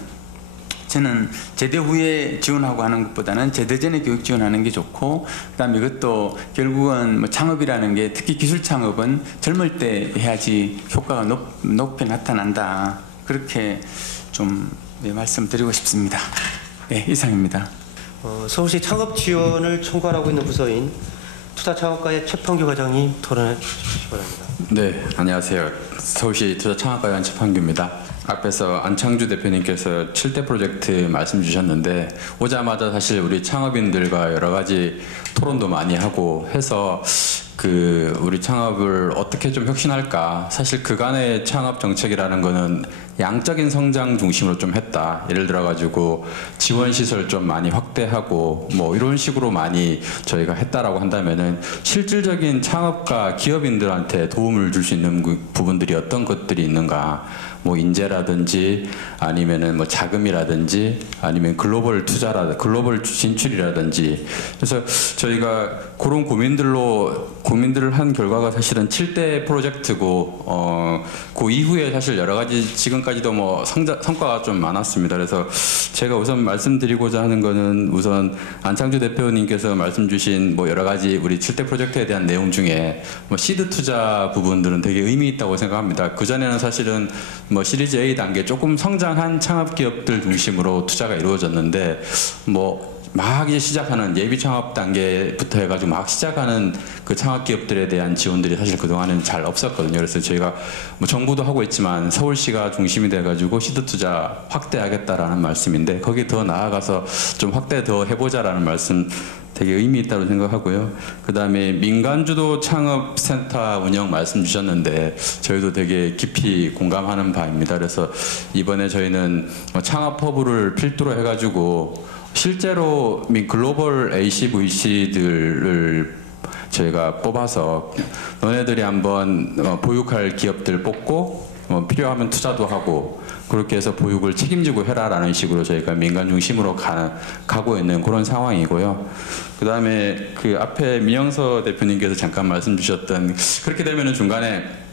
저는 제대 후에 지원하고 하는 것보다는 제대 전에 교육 지원하는 게 좋고 그다음에 이것도 결국은 뭐 창업이라는 게 특히 기술 창업은 젊을 때 해야지 효과가 높게 나타난다. 그렇게 좀 말씀드리고 싶습니다. 네, 이상입니다. 서울시 창업 지원을 총괄하고 있는 부서인 투자창업과의 최판규 과장님 토론해 주시기 바랍니다. 네, 안녕하세요. 서울시 투자창업과의 최판규입니다. 앞에서 안창주 대표님께서 7대 프로젝트 말씀 주셨는데 오자마자 사실 우리 창업인들과 여러 가지 토론도 많이 하고 해서 우리 창업을 어떻게 좀 혁신할까. 사실 그간의 창업 정책이라는 거는 양적인 성장 중심으로 좀 했다. 예를 들어 가지고 지원 시설 좀 많이 확대하고 뭐 이런 식으로 많이 저희가 했다라고 한다면은 실질적인 창업과 기업인들한테 도움을 줄 수 있는 부분들이 어떤 것들이 있는가. 뭐 인재라든지 아니면은 뭐 자금이라든지 아니면 글로벌 글로벌 진출이라든지 그래서 저희가 그런 고민들을 한 결과가 사실은 7대 프로젝트고 그 이후에 사실 여러 가지 지금까지도 뭐 성과가 좀 많았습니다. 그래서 제가 우선 말씀드리고자 하는 거는 우선 안창주 대표님께서 말씀 주신 뭐 여러 가지 우리 7대 프로젝트에 대한 내용 중에 뭐 시드 투자 부분들은 되게 의미 있다고 생각합니다. 그전에는 사실은 뭐 시리즈 A 단계 조금 성장한 창업 기업들 중심으로 투자가 이루어졌는데 뭐 막 이제 시작하는 예비 창업 단계부터 해가지고 막 시작하는 그 창업 기업들에 대한 지원들이 사실 그동안은 잘 없었거든요. 그래서 저희가 뭐 정부도 하고 있지만 서울시가 중심이 돼가지고 시드 투자 확대하겠다라는 말씀인데 거기에 더 나아가서 좀 확대 더 해보자라는 말씀 되게 의미 있다고 생각하고요. 그 다음에 민간주도 창업센터 운영 말씀 주셨는데 저희도 되게 깊이 공감하는 바입니다. 그래서 이번에 저희는 창업허브를 필두로 해가지고 실제로 글로벌 ACVC들을 저희가 뽑아서 너네들이 한번 보육할 기업들 뽑고 필요하면 투자도 하고 그렇게 해서 보육을 책임지고 해라라는 식으로 저희가 민간 중심으로 가고 있는 그런 상황이고요. 그 다음에 그 앞에 민영서 대표님께서 잠깐 말씀 주셨던 그렇게 되면은 중간에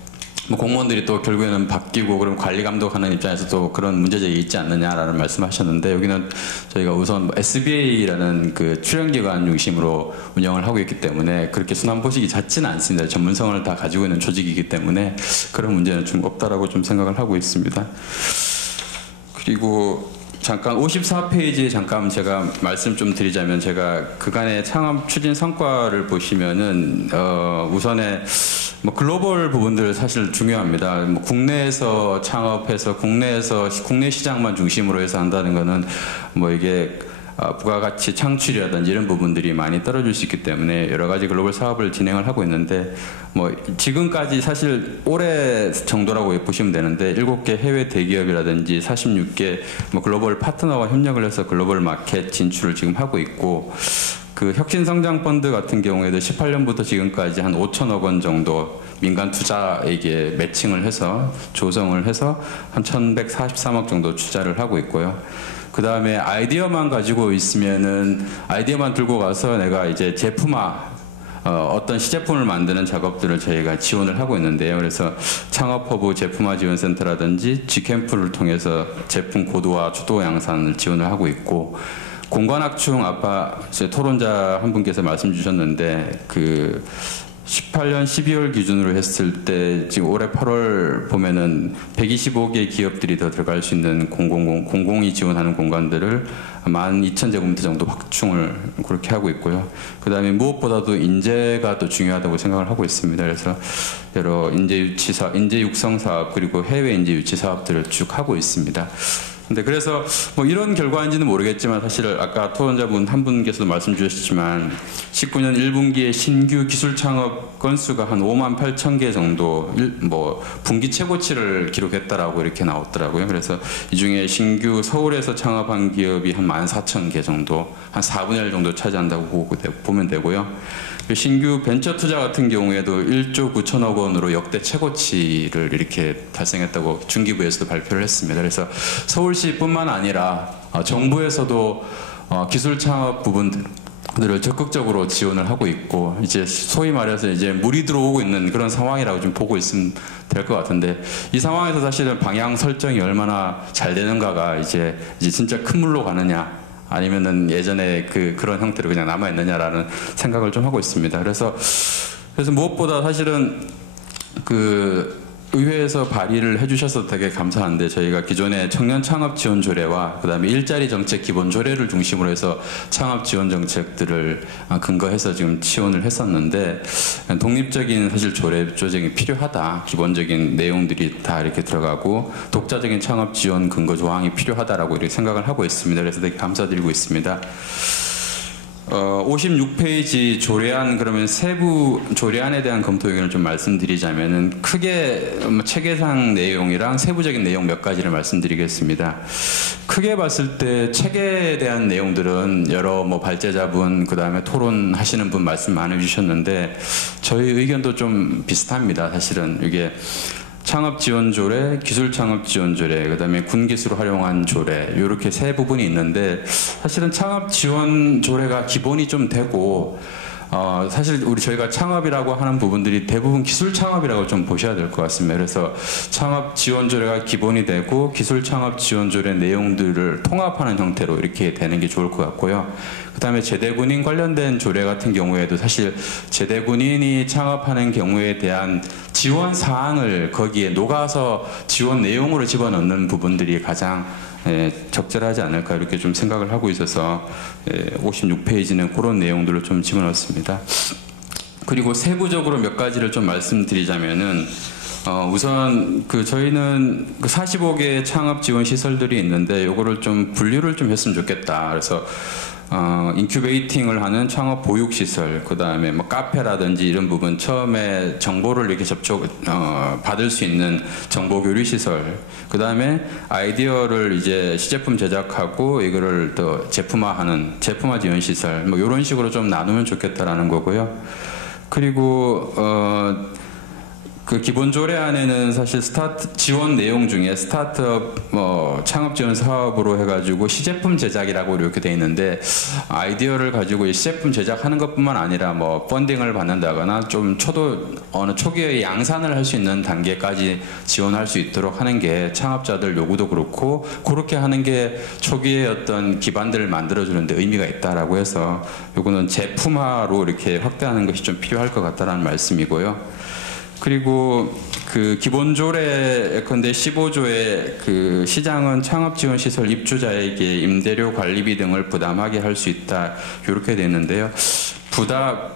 뭐 공무원들이 또 결국에는 바뀌고 그럼 관리 감독하는 입장에서 또 그런 문제점이 있지 않느냐라는 말씀하셨는데 여기는 저희가 우선 SBA라는 그 출연기관 중심으로 운영을 하고 있기 때문에 그렇게 순환보직이 잦지는 않습니다. 전문성을 다 가지고 있는 조직이기 때문에 그런 문제는 좀 없다라고 좀 생각을 하고 있습니다. 그리고 잠깐 54페이지에 잠깐 제가 말씀 좀 드리자면 제가 그간의 창업 추진 성과를 보시면은 우선에 뭐 글로벌 부분들 사실 중요합니다. 뭐 국내에서 창업해서 국내 시장만 중심으로 해서 한다는 거는 뭐 이게 부가가치 창출이라든지 이런 부분들이 많이 떨어질 수 있기 때문에 여러 가지 글로벌 사업을 진행을 하고 있는데 뭐 지금까지 사실 올해 정도라고 보시면 되는데 7개 해외 대기업이라든지 46개 뭐 글로벌 파트너와 협력을 해서 글로벌 마켓 진출을 지금 하고 있고 그 혁신성장펀드 같은 경우에도 18년부터 지금까지 한 5천억 원 정도 민간 투자에게 매칭을 해서 조성을 해서 한 1,143억 정도 투자를 하고 있고요. 그 다음에 아이디어만 가지고 있으면은 아이디어만 들고 가서 내가 이제 제품화 어떤 시제품을 만드는 작업들을 저희가 지원을 하고 있는데요. 그래서 창업허브 제품화 지원센터라든지 G캠프를 통해서 제품 고도화 주도 양산을 지원을 하고 있고 공관학충 아까 제 토론자 한 분께서 말씀 주셨는데 그 18년 12월 기준으로 했을 때 지금 올해 8월 보면은 125개 기업들이 더 들어갈 수 있는 공공이 지원하는 공간들을 12,000제곱미터 정도 확충을 그렇게 하고 있고요. 그 다음에 무엇보다도 인재가 또 중요하다고 생각을 하고 있습니다. 그래서 여러 인재 육성 사업 그리고 해외 인재 유치 사업들을 쭉 하고 있습니다. 근데 그래서 뭐 이런 결과인지는 모르겠지만 사실 아까 토론자분 한 분께서도 말씀 주셨지만 19년 1분기에 신규 기술 창업 건수가 한 58,000개 정도 뭐 분기 최고치를 기록했다라고 이렇게 나왔더라고요. 그래서 이 중에 신규 서울에서 창업한 기업이 한 14,000개 정도 한 4분의 1 정도 차지한다고 보면 되고요. 신규 벤처 투자 같은 경우에도 1조 9천억 원으로 역대 최고치를 이렇게 달성했다고 중기부에서도 발표를 했습니다. 그래서 서울시뿐만 아니라 정부에서도 기술 창업 부분들을 적극적으로 지원을 하고 있고 이제 소위 말해서 이제 물이 들어오고 있는 그런 상황이라고 좀 보고 있으면 될 것 같은데 이 상황에서 사실은 방향 설정이 얼마나 잘 되는가가 이제 진짜 큰 물로 가느냐 아니면은 예전에 그런 형태로 그냥 남아있느냐라는 생각을 좀 하고 있습니다. 그래서 무엇보다 사실은 그 의회에서 발의를 해주셔서 되게 감사한데 저희가 기존의 청년 창업 지원 조례와 그다음에 일자리 정책 기본 조례를 중심으로 해서 창업 지원 정책들을 근거해서 지금 지원을 했었는데 독립적인 사실 조례 조정이 필요하다. 기본적인 내용들이 다 이렇게 들어가고 독자적인 창업 지원 근거 조항이 필요하다라고 이렇게 생각을 하고 있습니다. 그래서 되게 감사드리고 있습니다. 56페이지 조례안 그러면 세부 조례안에 대한 검토 의견을 좀 말씀드리자면은 크게 체계상 내용이랑 세부적인 내용 몇 가지를 말씀드리겠습니다. 크게 봤을 때 체계에 대한 내용들은 여러 뭐 발제자분 그다음에 토론하시는 분 말씀 많이 주셨는데 저희 의견도 좀 비슷합니다. 사실은 이게 창업 지원 조례, 기술 창업 지원 조례, 그다음에 군 기술을 활용한 조례 이렇게 세 부분이 있는데 사실은 창업 지원 조례가 기본이 좀 되고 사실 저희가 창업이라고 하는 부분들이 대부분 기술 창업이라고 좀 보셔야 될 것 같습니다. 그래서 창업 지원 조례가 기본이 되고 기술 창업 지원 조례 내용들을 통합하는 형태로 이렇게 되는 게 좋을 것 같고요. 그다음에 제대군인 관련된 조례 같은 경우에도 사실 제대군인이 창업하는 경우에 대한 지원 사항을 거기에 녹아서 지원 내용으로 집어넣는 부분들이 가장 적절하지 않을까 이렇게 좀 생각을 하고 있어서 56페이지는 그런 내용들을 좀 집어넣었습니다. 그리고 세부적으로 몇 가지를 좀 말씀드리자면은 우선 저희는 45개의 창업 지원 시설들이 있는데 요거를 좀 분류를 좀 했으면 좋겠다. 그래서 인큐베이팅을 하는 창업 보육 시설, 그 다음에 뭐 카페라든지 이런 부분 처음에 정보를 이렇게 받을 수 있는 정보 교류 시설, 그 다음에 아이디어를 이제 시제품 제작하고 이거를 더 제품화하는 제품화 지원 시설, 뭐 이런 식으로 좀 나누면 좋겠다라는 거고요. 그리고 그 기본 조례 안에는 사실 스타트 지원 내용 중에 스타트업 창업 지원 사업으로 해가지고 시제품 제작이라고 이렇게 돼 있는데 아이디어를 가지고 이 시제품 제작하는 것뿐만 아니라 뭐 펀딩을 받는다거나 좀 어느 초기에 양산을 할 수 있는 단계까지 지원할 수 있도록 하는 게 창업자들 요구도 그렇고 그렇게 하는 게 초기에 어떤 기반들을 만들어주는데 의미가 있다라고 해서 요거는 제품화로 이렇게 확대하는 것이 좀 필요할 것 같다라는 말씀이고요. 그리고 그 기본 조례 예컨대 15조에 그 시장은 창업 지원 시설 입주자에게 임대료 관리비 등을 부담하게 할 수 있다 이렇게 돼 있는데요.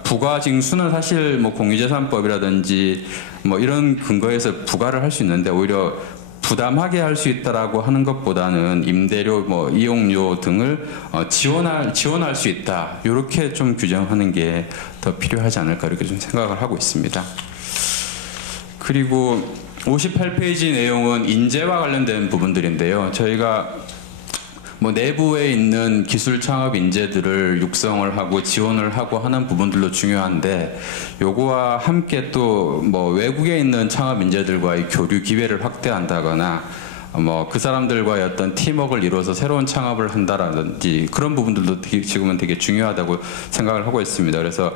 부가 징수는 사실 뭐 공유재산법이라든지 뭐 이런 근거에서 부과를 할 수 있는데 오히려 부담하게 할 수 있다라고 하는 것보다는 임대료, 뭐 이용료 등을 지원할 수 있다 이렇게 좀 규정하는 게 더 필요하지 않을까 이렇게 좀 생각을 하고 있습니다. 그리고 58페이지 내용은 인재와 관련된 부분들인데요. 저희가 뭐 내부에 있는 기술 창업 인재들을 육성을 하고 지원을 하고 하는 부분들도 중요한데 요거와 함께 또 뭐 외국에 있는 창업 인재들과의 교류 기회를 확대한다거나 뭐 그 사람들과의 어떤 팀워크를 이루어서 새로운 창업을 한다라든지 그런 부분들도 지금은 되게 중요하다고 생각을 하고 있습니다. 그래서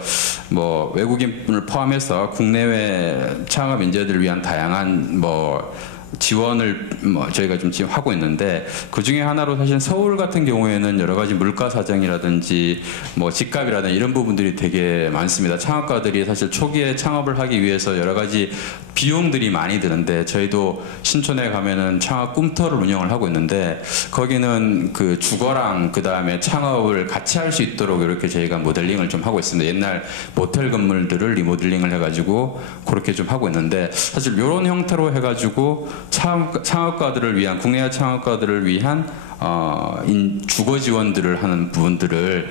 뭐 외국인을 포함해서 국내외 창업 인재들을 위한 다양한 뭐 지원을 저희가 좀 지금 하고 있는데 그 중에 하나로 사실 서울 같은 경우에는 여러 가지 물가 사정이라든지 뭐 집값이라든지 이런 부분들이 되게 많습니다. 창업가들이 사실 초기에 창업을 하기 위해서 여러 가지 비용들이 많이 드는데 저희도 신촌에 가면은 창업 꿈터를 운영을 하고 있는데 거기는 그 주거랑 그 다음에 창업을 같이 할 수 있도록 이렇게 저희가 모델링을 좀 하고 있습니다. 옛날 모텔 건물들을 리모델링을 해가지고 그렇게 좀 하고 있는데 사실 이런 형태로 해가지고 창업가들을 위한 국내외 창업가들을 위한 주거 지원들을 하는 부분들을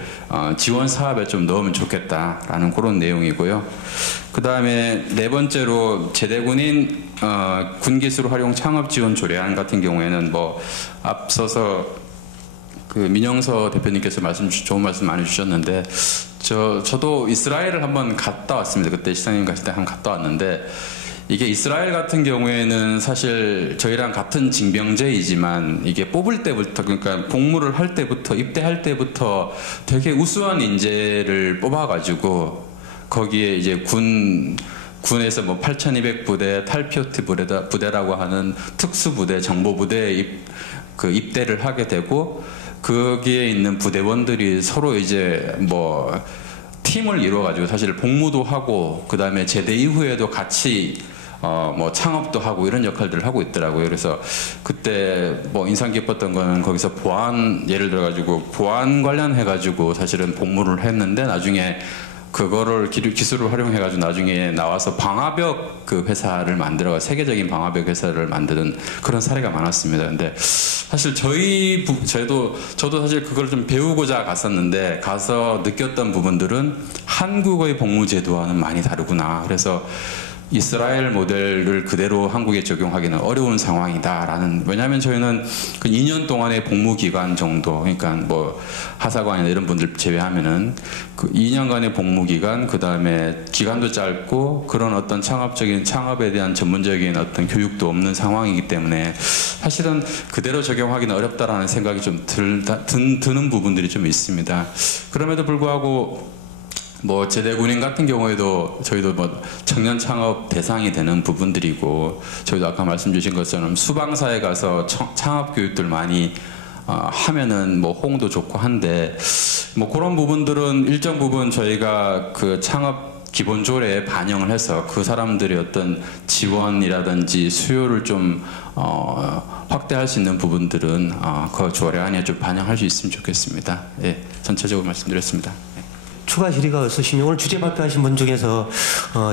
지원 사업에 좀 넣으면 좋겠다라는 그런 내용이고요. 그 다음에 네 번째로 제대군인 군기술 활용 창업 지원 조례안 같은 경우에는 뭐 앞서서 그 민영서 대표님께서 좋은 말씀 많이 주셨는데 저도 이스라엘을 한번 갔다 왔습니다. 그때 시장님 가실 때 한번 갔다 왔는데 이게 이스라엘 같은 경우에는 사실 저희랑 같은 징병제이지만 이게 뽑을 때부터 그러니까 복무를 할 때부터 입대할 때부터 되게 우수한 인재를 뽑아가지고 거기에 이제 군에서 뭐 8200부대 탈피오트 부대라고 하는 특수부대 정보부대에 입대를 하게 되고 거기에 있는 부대원들이 서로 이제 뭐 팀을 이루어가지고 사실 복무도 하고 그 다음에 제대 이후에도 같이 뭐 창업도 하고 이런 역할들을 하고 있더라고요. 그래서 그때 뭐 인상 깊었던 거는 거기서 보안 예를 들어가지고 보안 관련해가지고 사실은 복무를 했는데 나중에 그거를 기술을 활용해가지고 나중에 나와서 방화벽 그 회사를 만들어가 세계적인 방화벽 회사를 만드는 그런 사례가 많았습니다. 근데 사실 저도 사실 그걸 좀 배우고자 갔었는데 가서 느꼈던 부분들은 한국의 복무 제도와는 많이 다르구나. 그래서 이스라엘 모델을 그대로 한국에 적용하기는 어려운 상황이다라는 왜냐하면 저희는 그 2년 동안의 복무 기간 정도 그러니까 뭐 하사관이나 이런 분들 제외하면은 그 2년간의 복무 기간, 그 다음에 기간도 짧고 그런 어떤 창업에 대한 전문적인 어떤 교육도 없는 상황이기 때문에 사실은 그대로 적용하기는 어렵다라는 생각이 좀 드는 부분들이 좀 있습니다. 그럼에도 불구하고 뭐 제대군인 같은 경우에도 저희도 뭐 청년 창업 대상이 되는 부분들이고, 저희도 아까 말씀 주신 것처럼 수방사에 가서 창업 교육들 많이 하면은 뭐 호응도 좋고 한데, 뭐 그런 부분들은 일정 부분 저희가 그 창업 기본 조례에 반영을 해서 그 사람들의 어떤 지원이라든지 수요를 좀 확대할 수 있는 부분들은 그 조례 안에 좀 반영할 수 있으면 좋겠습니다. 예, 전체적으로 말씀드렸습니다. 추가 질의가 없으시면 오늘 주제 발표하신 분 중에서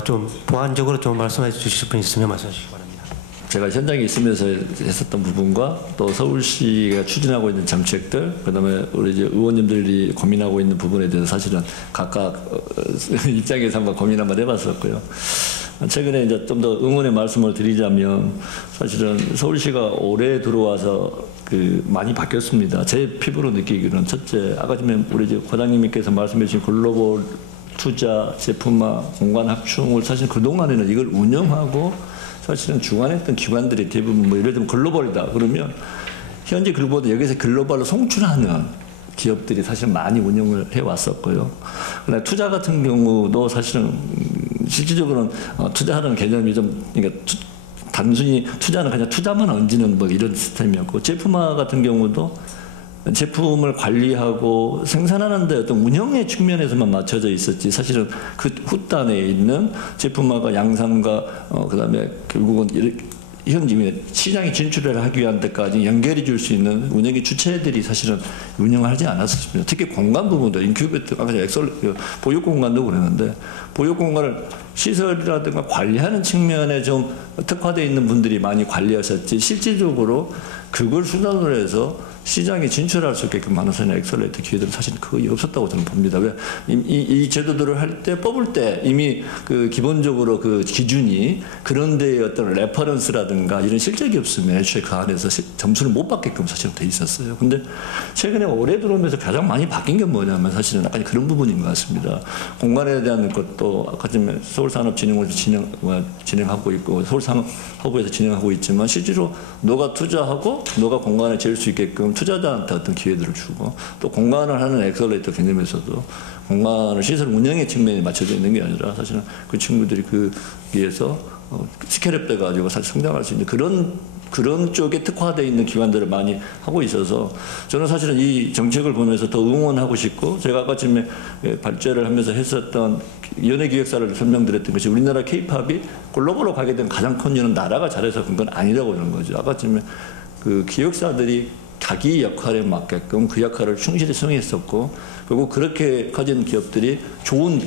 좀 보완적으로 좀 말씀해 주실 분 있으면 말씀해 주시기 바랍니다. 제가 현장에 있으면서 했었던 부분과 또 서울시가 추진하고 있는 정책들, 그다음에 우리 이제 의원님들이 고민하고 있는 부분에 대해서 사실은 각각 입장에서 한번 고민 한번 해봤었고요. 최근에 이제 좀 더 응원의 말씀을 드리자면, 사실은 서울시가 올해 들어와서 많이 바뀌었습니다. 제 피부로 느끼기로는 첫째, 아까 전에 우리 이제 과장님께서 말씀해 주신 글로벌 투자, 제품화, 공간 확충을 사실 그동안에는 이걸 운영하고 사실은 주관했던 기관들이 대부분 뭐 예를 들면 글로벌이다 그러면 현재 글로벌보다 여기서 글로벌로 송출하는 기업들이 사실 많이 운영을 해왔었고요. 그러나 투자 같은 경우도 사실은 실질적으로는 투자하는 개념이 좀 그러니까 단순히 투자는 그냥 투자만 얹는 뭐 이런 시스템이었고, 제품화 같은 경우도 제품을 관리하고 생산하는 데 어떤 운영의 측면에서만 맞춰져 있었지, 사실은 그 후단에 있는 제품화가 양산과 그다음에 결국은 현재 시장에 진출을 하기 위한 데까지 연결해 줄 수 있는 운영의 주체들이 사실은 운영을 하지 않았습니다. 특히 공간 부분도 인큐베이터, 아까 보육 공간도 그랬는데, 보육 공간을 시설이라든가 관리하는 측면에 좀 특화되어 있는 분들이 많이 관리하셨지, 실질적으로 그걸 수단으로 해서 시장에 진출할 수 있게끔 하는 엑셀레이터 기회들은 사실 거의 없었다고 저는 봅니다. 왜? 이 제도들을 할 때, 뽑을 때 이미 그 기본적으로 그 기준이 그런 데의 어떤 레퍼런스라든가 이런 실적이 없으면 애초에 그 안에서 점수를 못 받게끔 사실은 돼 있었어요. 근데 최근에 올해 들어오면서 가장 많이 바뀐 게 뭐냐면 사실은 약간 그런 부분인 것 같습니다. 공간에 대한 것도 아까 전에 서울산업진흥원에서 진행하고 있고 서울산업허브에서 진행하고 있지만, 실제로 너가 투자하고 너가 공간에 지을 수 있게끔 투자자한테 어떤 기회들을 주고, 또 공간을 하는 엑셀레이터 개념에서도 공간을 시설 운영의 측면에 맞춰져 있는 게 아니라 사실은 그 친구들이 거기에서 스케일업 돼가지고 사실 성장할 수 있는 그런 쪽에 특화되어 있는 기관들을 많이 하고 있어서, 저는 사실은 이 정책을 보면서 더 응원하고 싶고, 제가 아까 전에 발제를 하면서 했었던 연예기획사를 설명드렸던 것이, 우리나라 K-팝이 글로벌로 가게 된 가장 큰 이유는 나라가 잘해서 그런 건 아니라고 하는 거죠. 아까 전에 그 기획사들이 자기 역할에 맞게끔 그 역할을 충실히 수행했었고, 그리고 그렇게 가진 기업들이 좋은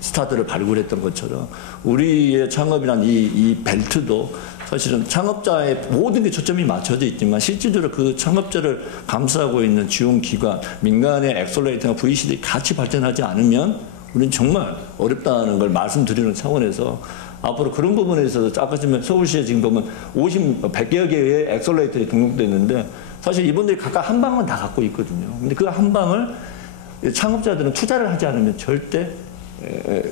스타들을 발굴했던 것처럼 우리의 창업이란 이 벨트도 사실은 창업자의 모든 게 초점이 맞춰져 있지만, 실질적으로 그 창업자를 감싸고 있는 지원기관, 민간의 엑셀레이터나 VC들이 같이 발전하지 않으면 우리는 정말 어렵다는 걸 말씀드리는 차원에서, 앞으로 그런 부분에 있어서 아까 전에 서울시에 지금 보면 100여 개의 엑셀레이터들이 등록되어 있는데, 사실 이분들이 각각 한 방은 다 갖고 있거든요. 근데 그 한 방을 창업자들은 투자를 하지 않으면 절대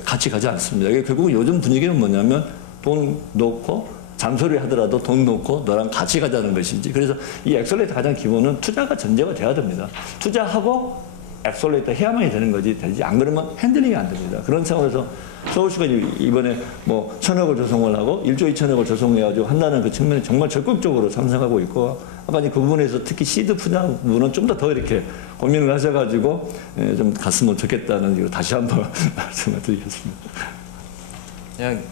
같이 가지 않습니다. 이게 결국 요즘 분위기는 뭐냐면 돈 넣고 잔소리 하더라도 돈 넣고 너랑 같이 가자는 것이지. 그래서 이 엑셀레이터 가장 기본은 투자가 전제가 돼야 됩니다. 투자하고 엑셀레이터 해야만이 되는 거지, 되지 안 그러면 핸들링이 안 됩니다. 그런 상황에서 서울시가 이번에 뭐 1,000억을 조성을 하고 1조 2천억을 조성해가지고 한다는 그 측면에 정말 적극적으로 찬성하고 있고, 아까 그 부분에서 특히 시드 투자 부분은 좀 더 이렇게 고민을 하셔가지고 좀 갔으면 좋겠다는 거 다시 한번 말씀을 드리겠습니다. 그냥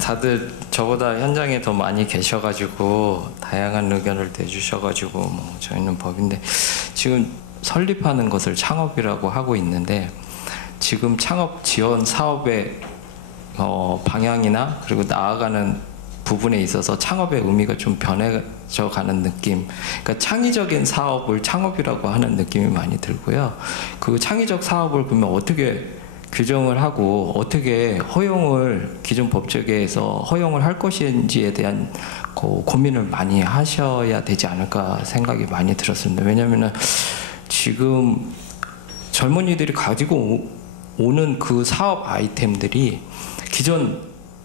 다들 저보다 현장에 더 많이 계셔가지고 다양한 의견을 내주셔가지고 뭐 저희는 법인데, 지금 설립하는 것을 창업이라고 하고 있는데, 지금 창업 지원 사업의 방향이나 그리고 나아가는 부분에 있어서 창업의 의미가 좀 변해져 가는 느낌. 그러니까 창의적인 사업을 창업이라고 하는 느낌이 많이 들고요. 그 창의적 사업을 그러면 어떻게 규정을 하고 어떻게 허용을 기존 법제계에서 허용을 할 것인지에 대한 고민을 많이 하셔야 되지 않을까 생각이 많이 들었습니다. 왜냐하면은 지금 젊은이들이 가지고 오는 그 사업 아이템들이 기존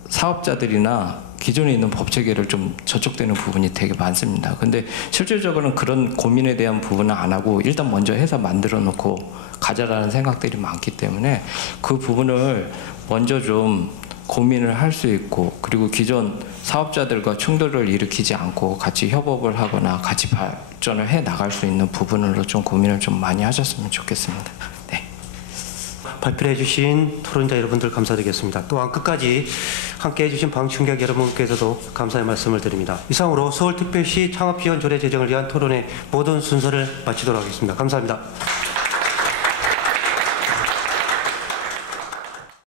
사업자들이나 기존에 있는 법 체계를 좀 저촉되는 부분이 되게 많습니다. 근데 실질적으로는 그런 고민에 대한 부분은 안 하고 일단 먼저 해서 만들어 놓고 가자라는 생각들이 많기 때문에 그 부분을 먼저 좀 고민을 할 수 있고, 그리고 기존 사업자들과 충돌을 일으키지 않고 같이 협업을 하거나 같이 발전을 해 나갈 수 있는 부분으로 좀 고민을 좀 많이 하셨으면 좋겠습니다. 네. 발표해 주신 토론자 여러분들 감사드리겠습니다. 또한 끝까지 함께해 주신 방청객 여러분께서도 감사의 말씀을 드립니다. 이상으로 서울특별시 창업지원조례 제정을 위한 토론의 모든 순서를 마치도록 하겠습니다. 감사합니다.